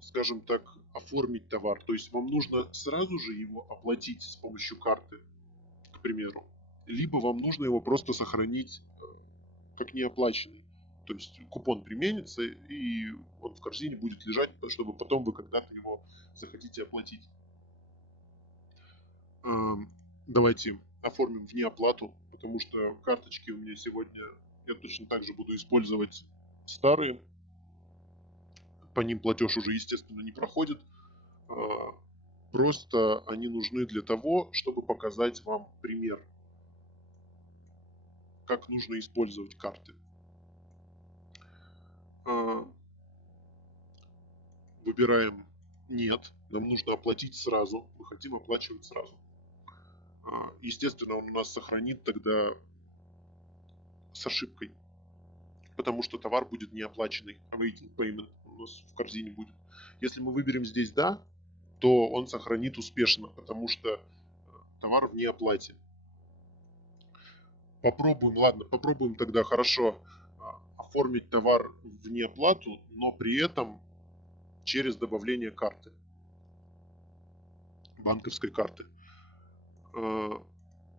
скажем так, оформить товар. То есть вам нужно сразу же его оплатить с помощью карты, к примеру, либо вам нужно его просто сохранить как неоплаченный. То есть купон применится, и он в корзине будет лежать, чтобы потом вы когда-то его захотите оплатить. Давайте оформим внеоплату, потому что карточки у меня сегодня, я точно так же буду использовать старые. По ним платеж уже, естественно, не проходит. Просто они нужны для того, чтобы показать вам пример, как нужно использовать карты. Выбираем «Нет», нам нужно оплатить сразу, мы хотим оплачивать сразу. Естественно, он у нас сохранит тогда с ошибкой, потому что товар будет не оплаченный, awaiting payment у нас в корзине будет. Если мы выберем здесь «Да», то он сохранит успешно, потому что товар в неоплате. Попробуем тогда хорошо оформить товар в неоплату, но при этом через добавление карты, банковской карты.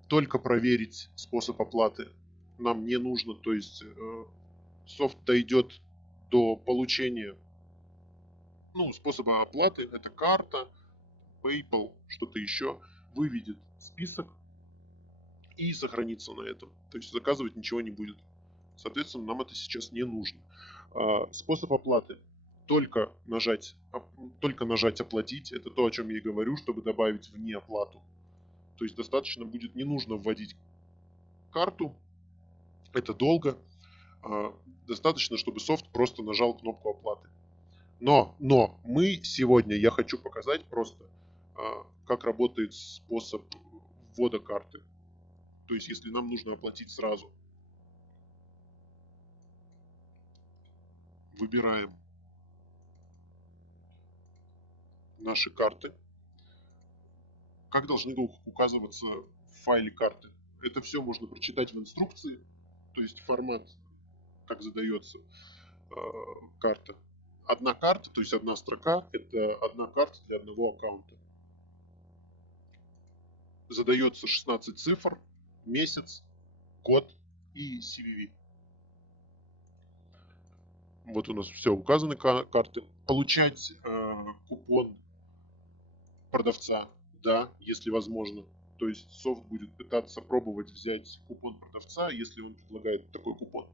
Только проверить способ оплаты нам не нужно, то есть софт дойдет до получения способа оплаты, это карта, PayPal, что-то еще, выведет список и сохранится на этом. То есть заказывать ничего не будет. Соответственно, нам это сейчас не нужно. Способ оплаты. Только нажать оплатить. Это то, о чем я и говорю, чтобы добавить вне оплату. То есть достаточно будет, не нужно вводить карту. Это долго. Достаточно, чтобы софт просто нажал кнопку оплаты. Но я хочу показать просто, как работает способ ввода карты. То есть, если нам нужно оплатить сразу, выбираем наши карты. Как должны указываться в файле карты? Это все можно прочитать в инструкции, то есть формат, как задается карта. Одна карта, то есть одна строка, это одна карта для одного аккаунта. Задается 16 цифр, месяц, код и CVV. Вот у нас все указаны карты. Получать купон продавца, да, если возможно. То есть софт будет пытаться пробовать взять купон продавца, если он предлагает такой купон.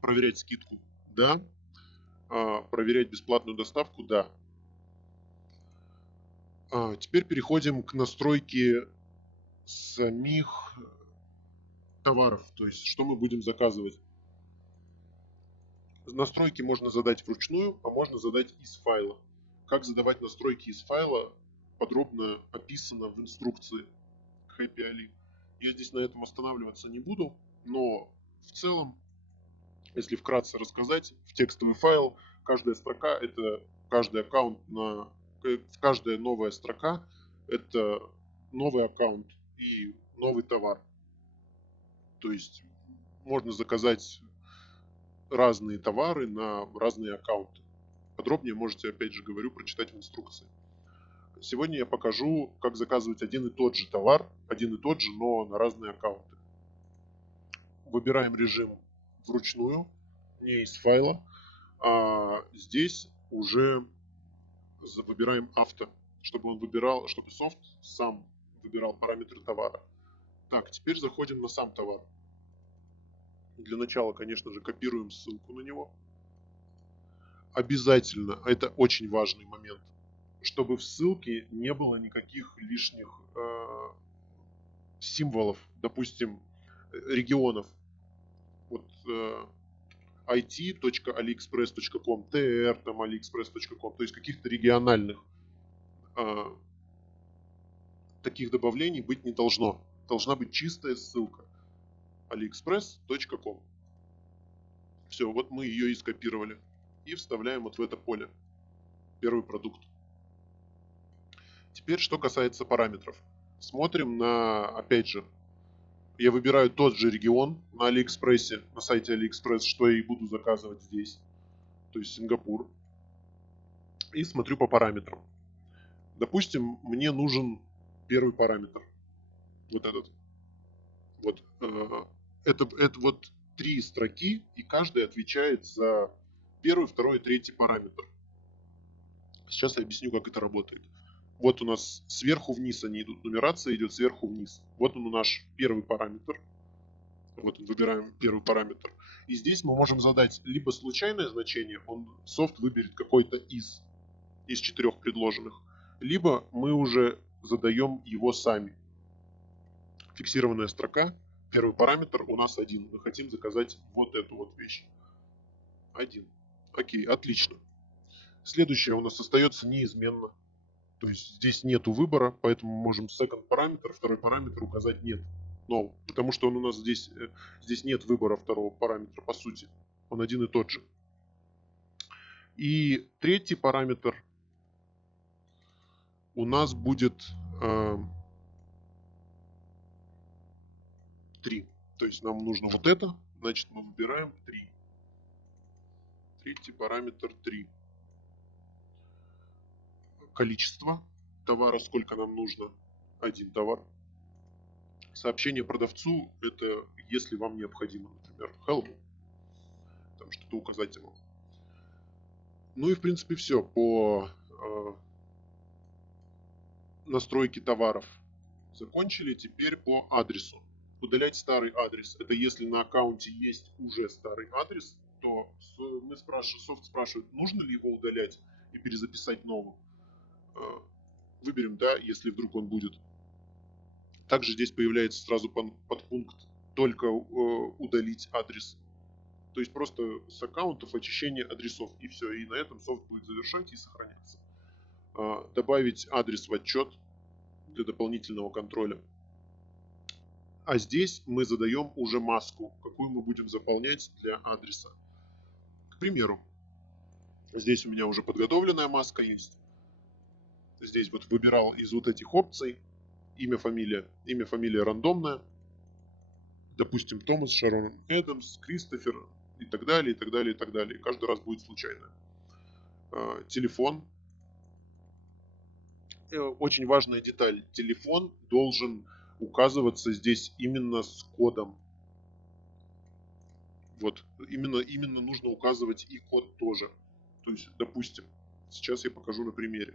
Проверять скидку, да. Проверять бесплатную доставку, да. Теперь переходим к настройке самих товаров, то есть что мы будем заказывать. Настройки можно задать вручную, а можно задать из файла. Как задавать настройки из файла подробно описано в инструкции Happy Ali. Я здесь на этом останавливаться не буду, но в целом, если вкратце рассказать, в текстовый файл каждая строка это каждый аккаунт каждая новая строка это новый аккаунт и новый товар. То есть можно заказать разные товары на разные аккаунты. Подробнее можете, опять же говорю, прочитать в инструкции. Сегодня я покажу, как заказывать один и тот же товар, один и тот же, но на разные аккаунты. Выбираем режим вручную, не из файла. А здесь уже выбираем авто, чтобы он выбирал, чтобы софт сам выбирал параметры товара. Так, теперь заходим на сам товар. Для начала, конечно же, копируем ссылку на него. Обязательно, это очень важный момент, чтобы в ссылке не было никаких лишних символов, допустим, регионов. Вот it.aliexpress.com, tr, там, aliexpress.com, то есть каких-то региональных таких добавлений быть не должно. Должна быть чистая ссылка aliexpress.com. Все, вот мы ее и скопировали. И вставляем вот в это поле. Первый продукт. Теперь, что касается параметров. Смотрим на, опять же, я выбираю тот же регион на Алиэкспрессе, на сайте Алиэкспресс, что я и буду заказывать здесь. То есть Сингапур. И смотрю по параметрам. Допустим, мне нужен первый параметр. Вот этот. Вот. Это вот 3 строки, и каждый отвечает за первый, второй и третий параметр. Сейчас я объясню, как это работает. Вот у нас сверху вниз они идут, нумерация идет сверху вниз. Вот он наш первый параметр. Вот выбираем первый параметр. И здесь мы можем задать либо случайное значение, софт выберет какой-то из 4 предложенных, либо мы уже задаем его сами. Фиксированная строка, первый параметр у нас 1. Мы хотим заказать вот эту вот вещь. 1. Окей, отлично. Следующее у нас остается неизменно. То есть здесь нету выбора, поэтому мы можем second параметр, второй параметр указать нет. No, потому что он у нас здесь нет выбора второго параметра по сути. Он один и тот же. И третий параметр у нас будет 3. То есть нам нужно вот это, значит мы выбираем 3. Третий параметр 3. Количество товара, сколько нам нужно. Один товар. Сообщение продавцу, это если вам необходимо, например, help, там что-то указать ему. Ну и в принципе все по настройке товаров закончили. Теперь по адресу. Удалять старый адрес. Это если на аккаунте есть уже старый адрес, то софт спрашивает, нужно ли его удалять и перезаписать новым. Выберем да, если вдруг он будет. Также здесь появляется сразу подпункт только удалить адрес. То есть просто с аккаунтов очищение адресов и все. И на этом софт будет завершать и сохраняться. Добавить адрес в отчет для дополнительного контроля. А здесь мы задаем уже маску, какую мы будем заполнять для адреса. К примеру, здесь у меня уже подготовленная маска есть. Здесь вот выбирал из вот этих опций имя, фамилия рандомная. Допустим, Томас, Шарон Эдамс, Кристофер и так далее, и так далее, и так далее. Каждый раз будет случайно. Телефон. Очень важная деталь. Телефон должен указываться здесь именно с кодом. Вот, именно нужно указывать и код тоже. То есть, допустим, сейчас я покажу на примере.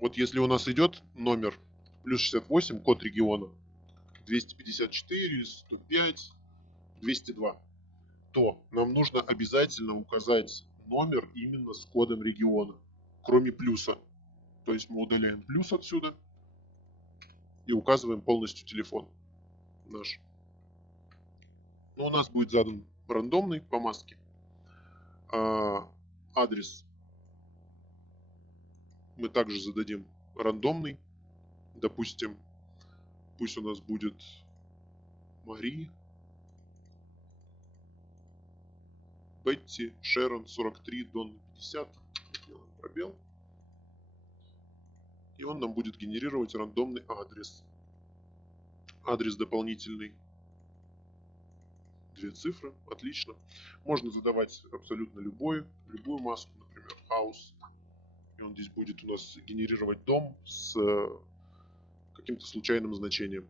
Вот если у нас идет номер плюс 68, код региона, 254, 105, 202, то нам нужно обязательно указать номер именно с кодом региона, кроме плюса. То есть мы удаляем плюс отсюда и указываем полностью телефон наш. Но у нас будет задан рандомный по маске. Адрес мы также зададим рандомный. Допустим, пусть у нас будет Мари, Бетти, Шерон 43, Дон 50. Делаем пробел. И он нам будет генерировать рандомный адрес. Адрес дополнительный 2 цифры, отлично. Можно задавать абсолютно любую маску, например, house. И он здесь будет у нас генерировать дом с каким-то случайным значением.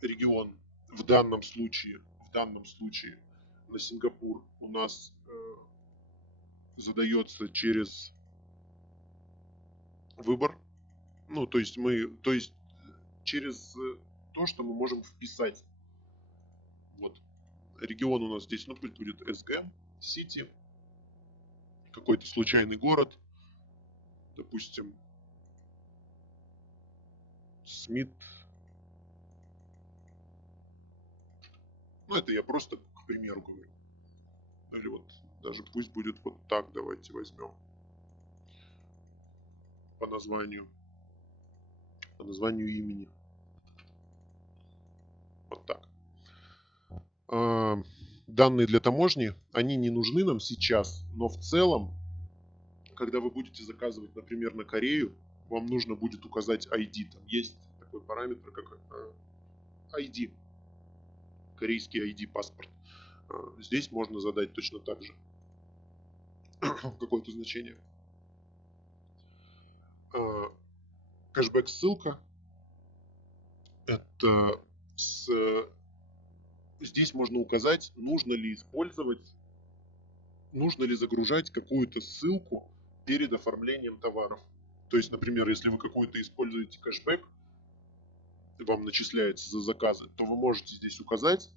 Регион в данном случае на Сингапур у нас задается через выбор. Ну, то есть через то, что мы можем вписать. Вот. Регион у нас здесь, ну, пусть будет SG, City, какой-то случайный город, допустим, Смит. Ну, это я просто к примеру говорю. Или вот даже пусть будет вот так, давайте возьмем по названию имени. Вот так. Данные для таможни, они не нужны нам сейчас, но в целом, когда вы будете заказывать, например, на Корею, вам нужно будет указать ID. Там есть такой параметр, как ID, корейский ID паспорт. Здесь можно задать точно так же какое-то значение. Кэшбэк ссылка. Это здесь можно указать, нужно ли загружать какую-то ссылку перед оформлением товаров. То есть, например, если вы какой-то используете кэшбэк, вам начисляется за заказы, то вы можете здесь указать,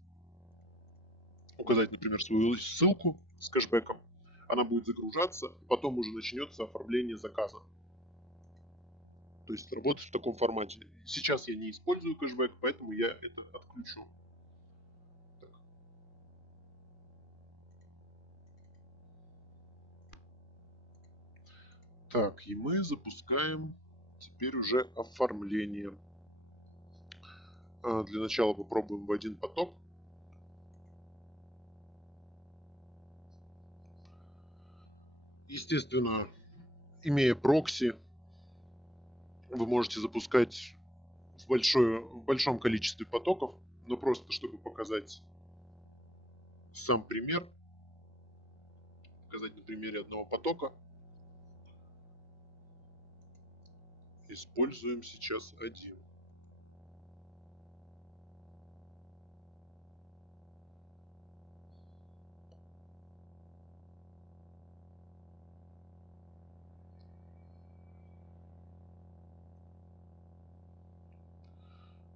например, свою ссылку с кэшбэком. Она будет загружаться, потом уже начнется оформление заказа. То есть работать в таком формате. Сейчас я не использую кэшбэк, поэтому я это отключу. Так, и мы запускаем теперь уже оформление. Для начала попробуем в один поток. Естественно, имея прокси, вы можете запускать в большом количестве потоков, но просто чтобы показать сам пример, показать на примере одного потока, используем сейчас один.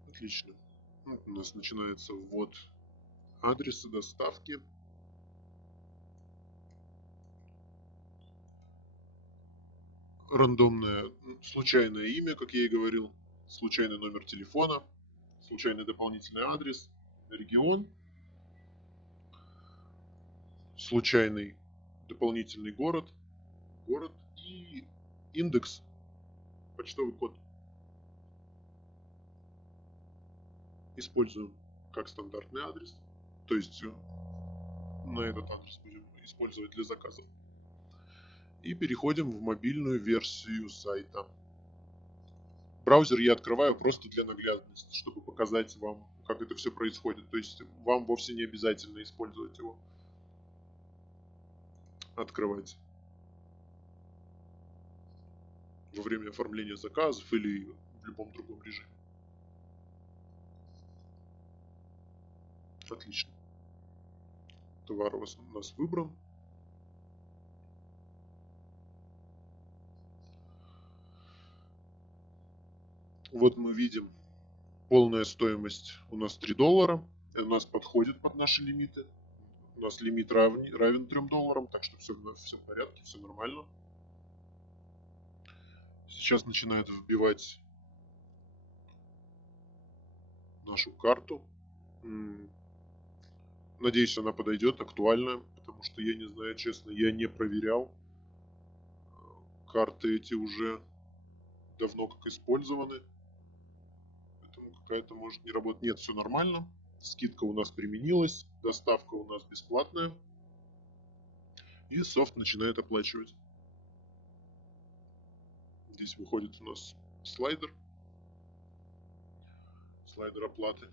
Отлично. У нас начинается ввод адреса доставки. Рандомное, случайное имя, как я и говорил, случайный номер телефона, случайный дополнительный адрес, регион, случайный дополнительный город и индекс, почтовый код. Используем как стандартный адрес, то есть на этот адрес будем использовать для заказов. И переходим в мобильную версию сайта. Браузер я открываю просто для наглядности, чтобы показать вам, как это все происходит. То есть вам вовсе не обязательно использовать его, открывать во время оформления заказов или в любом другом режиме. Отлично. Товар у нас выбран. Вот мы видим, полная стоимость у нас $3. У нас подходит под наши лимиты. У нас лимит равен $3, так что все в порядке, все нормально. Сейчас начинает вбивать нашу карту. Надеюсь, она подойдет, актуальна, потому что я не знаю, честно, я не проверял. Карты эти уже давно как использованы, поэтому какая-то может не работать. Нет, все нормально. Скидка у нас применилась, доставка у нас бесплатная. И софт начинает оплачивать. Здесь выходит у нас слайдер оплаты.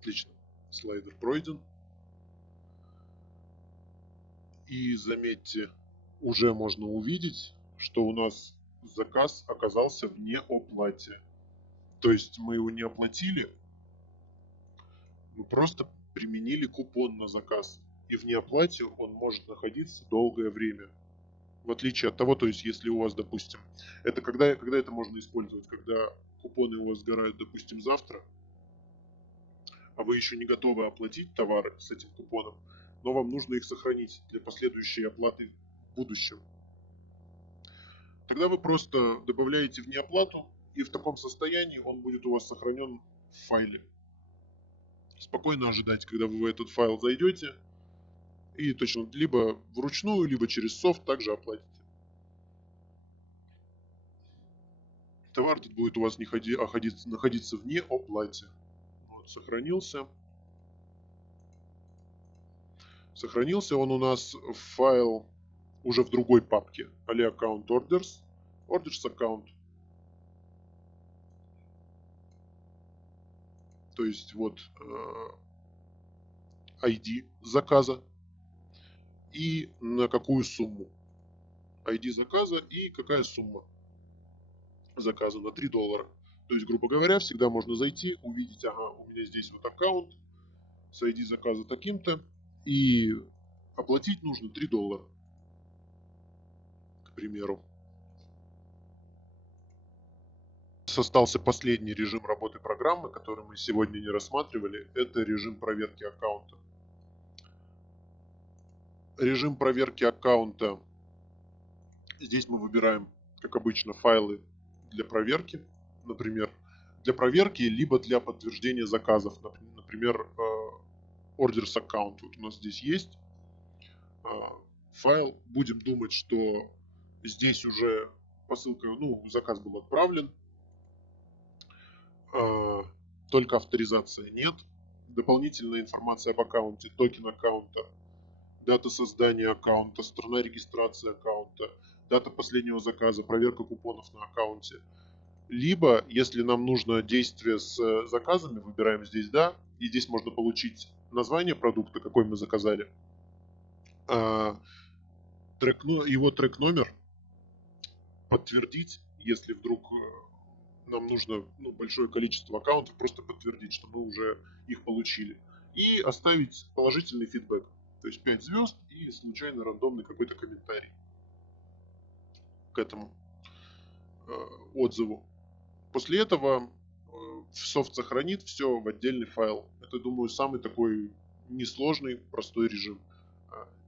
Отлично. Слайдер пройден. И заметьте, уже можно увидеть, что у нас заказ оказался в неоплате. То есть мы его не оплатили, мы просто применили купон на заказ. И в неоплате он может находиться долгое время. В отличие от того, то есть если у вас, допустим, это когда это можно использовать, когда купоны у вас сгорают, допустим, завтра, а вы еще не готовы оплатить товары с этим купоном, но вам нужно их сохранить для последующей оплаты в будущем. Тогда вы просто добавляете в неоплату, и в таком состоянии он будет у вас сохранен в файле. Спокойно ожидайте, когда вы в этот файл зайдете, и точно либо вручную, либо через софт также оплатите. Товар тут будет у вас находиться в неоплате. Вот, сохранился. Сохранился он у нас в файл уже в другой папке. Ali Account Orders. Orders Account. То есть вот ID заказа и на какую сумму. ID заказа и какая сумма заказа на $3. То есть, грубо говоря, всегда можно зайти, увидеть, ага, у меня здесь вот аккаунт с ID заказа таким-то, и оплатить нужно $3, к примеру. Остался последний режим работы программы, который мы сегодня не рассматривали, это режим проверки аккаунта. Режим проверки аккаунта. Здесь мы выбираем, как обычно, файлы для проверки, например, для проверки, либо для подтверждения заказов, например, orders account. Вот у нас здесь есть файл. Будем думать, что здесь уже посылка, заказ был отправлен, только авторизации нет. Дополнительная информация об аккаунте, токен аккаунта, дата создания аккаунта, страна регистрации аккаунта, дата последнего заказа, проверка купонов на аккаунте. Либо, если нам нужно действие с заказами, выбираем здесь «Да», и здесь можно получить название продукта, какой мы заказали, его трек-номер, подтвердить, если вдруг нам нужно большое количество аккаунтов, просто подтвердить, что мы уже их получили. И оставить положительный фидбэк. То есть 5 звезд и случайно рандомный какой-то комментарий к этому отзыву. После этого софт сохранит все в отдельный файл. Это, думаю, самый такой несложный, простой режим.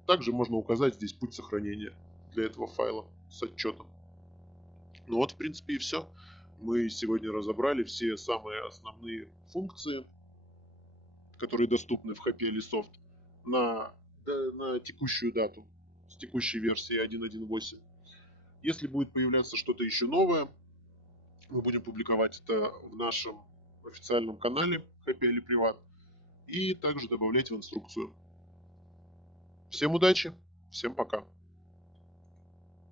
Также можно указать здесь путь сохранения для этого файла с отчетом. Ну вот, в принципе, и все. Мы сегодня разобрали все самые основные функции, которые доступны в Happy Soft на текущую дату с текущей версии 1.1.8. Если будет появляться что-то еще новое, мы будем публиковать это в нашем официальном канале Happy Privat и также добавлять в инструкцию. Всем удачи, всем пока.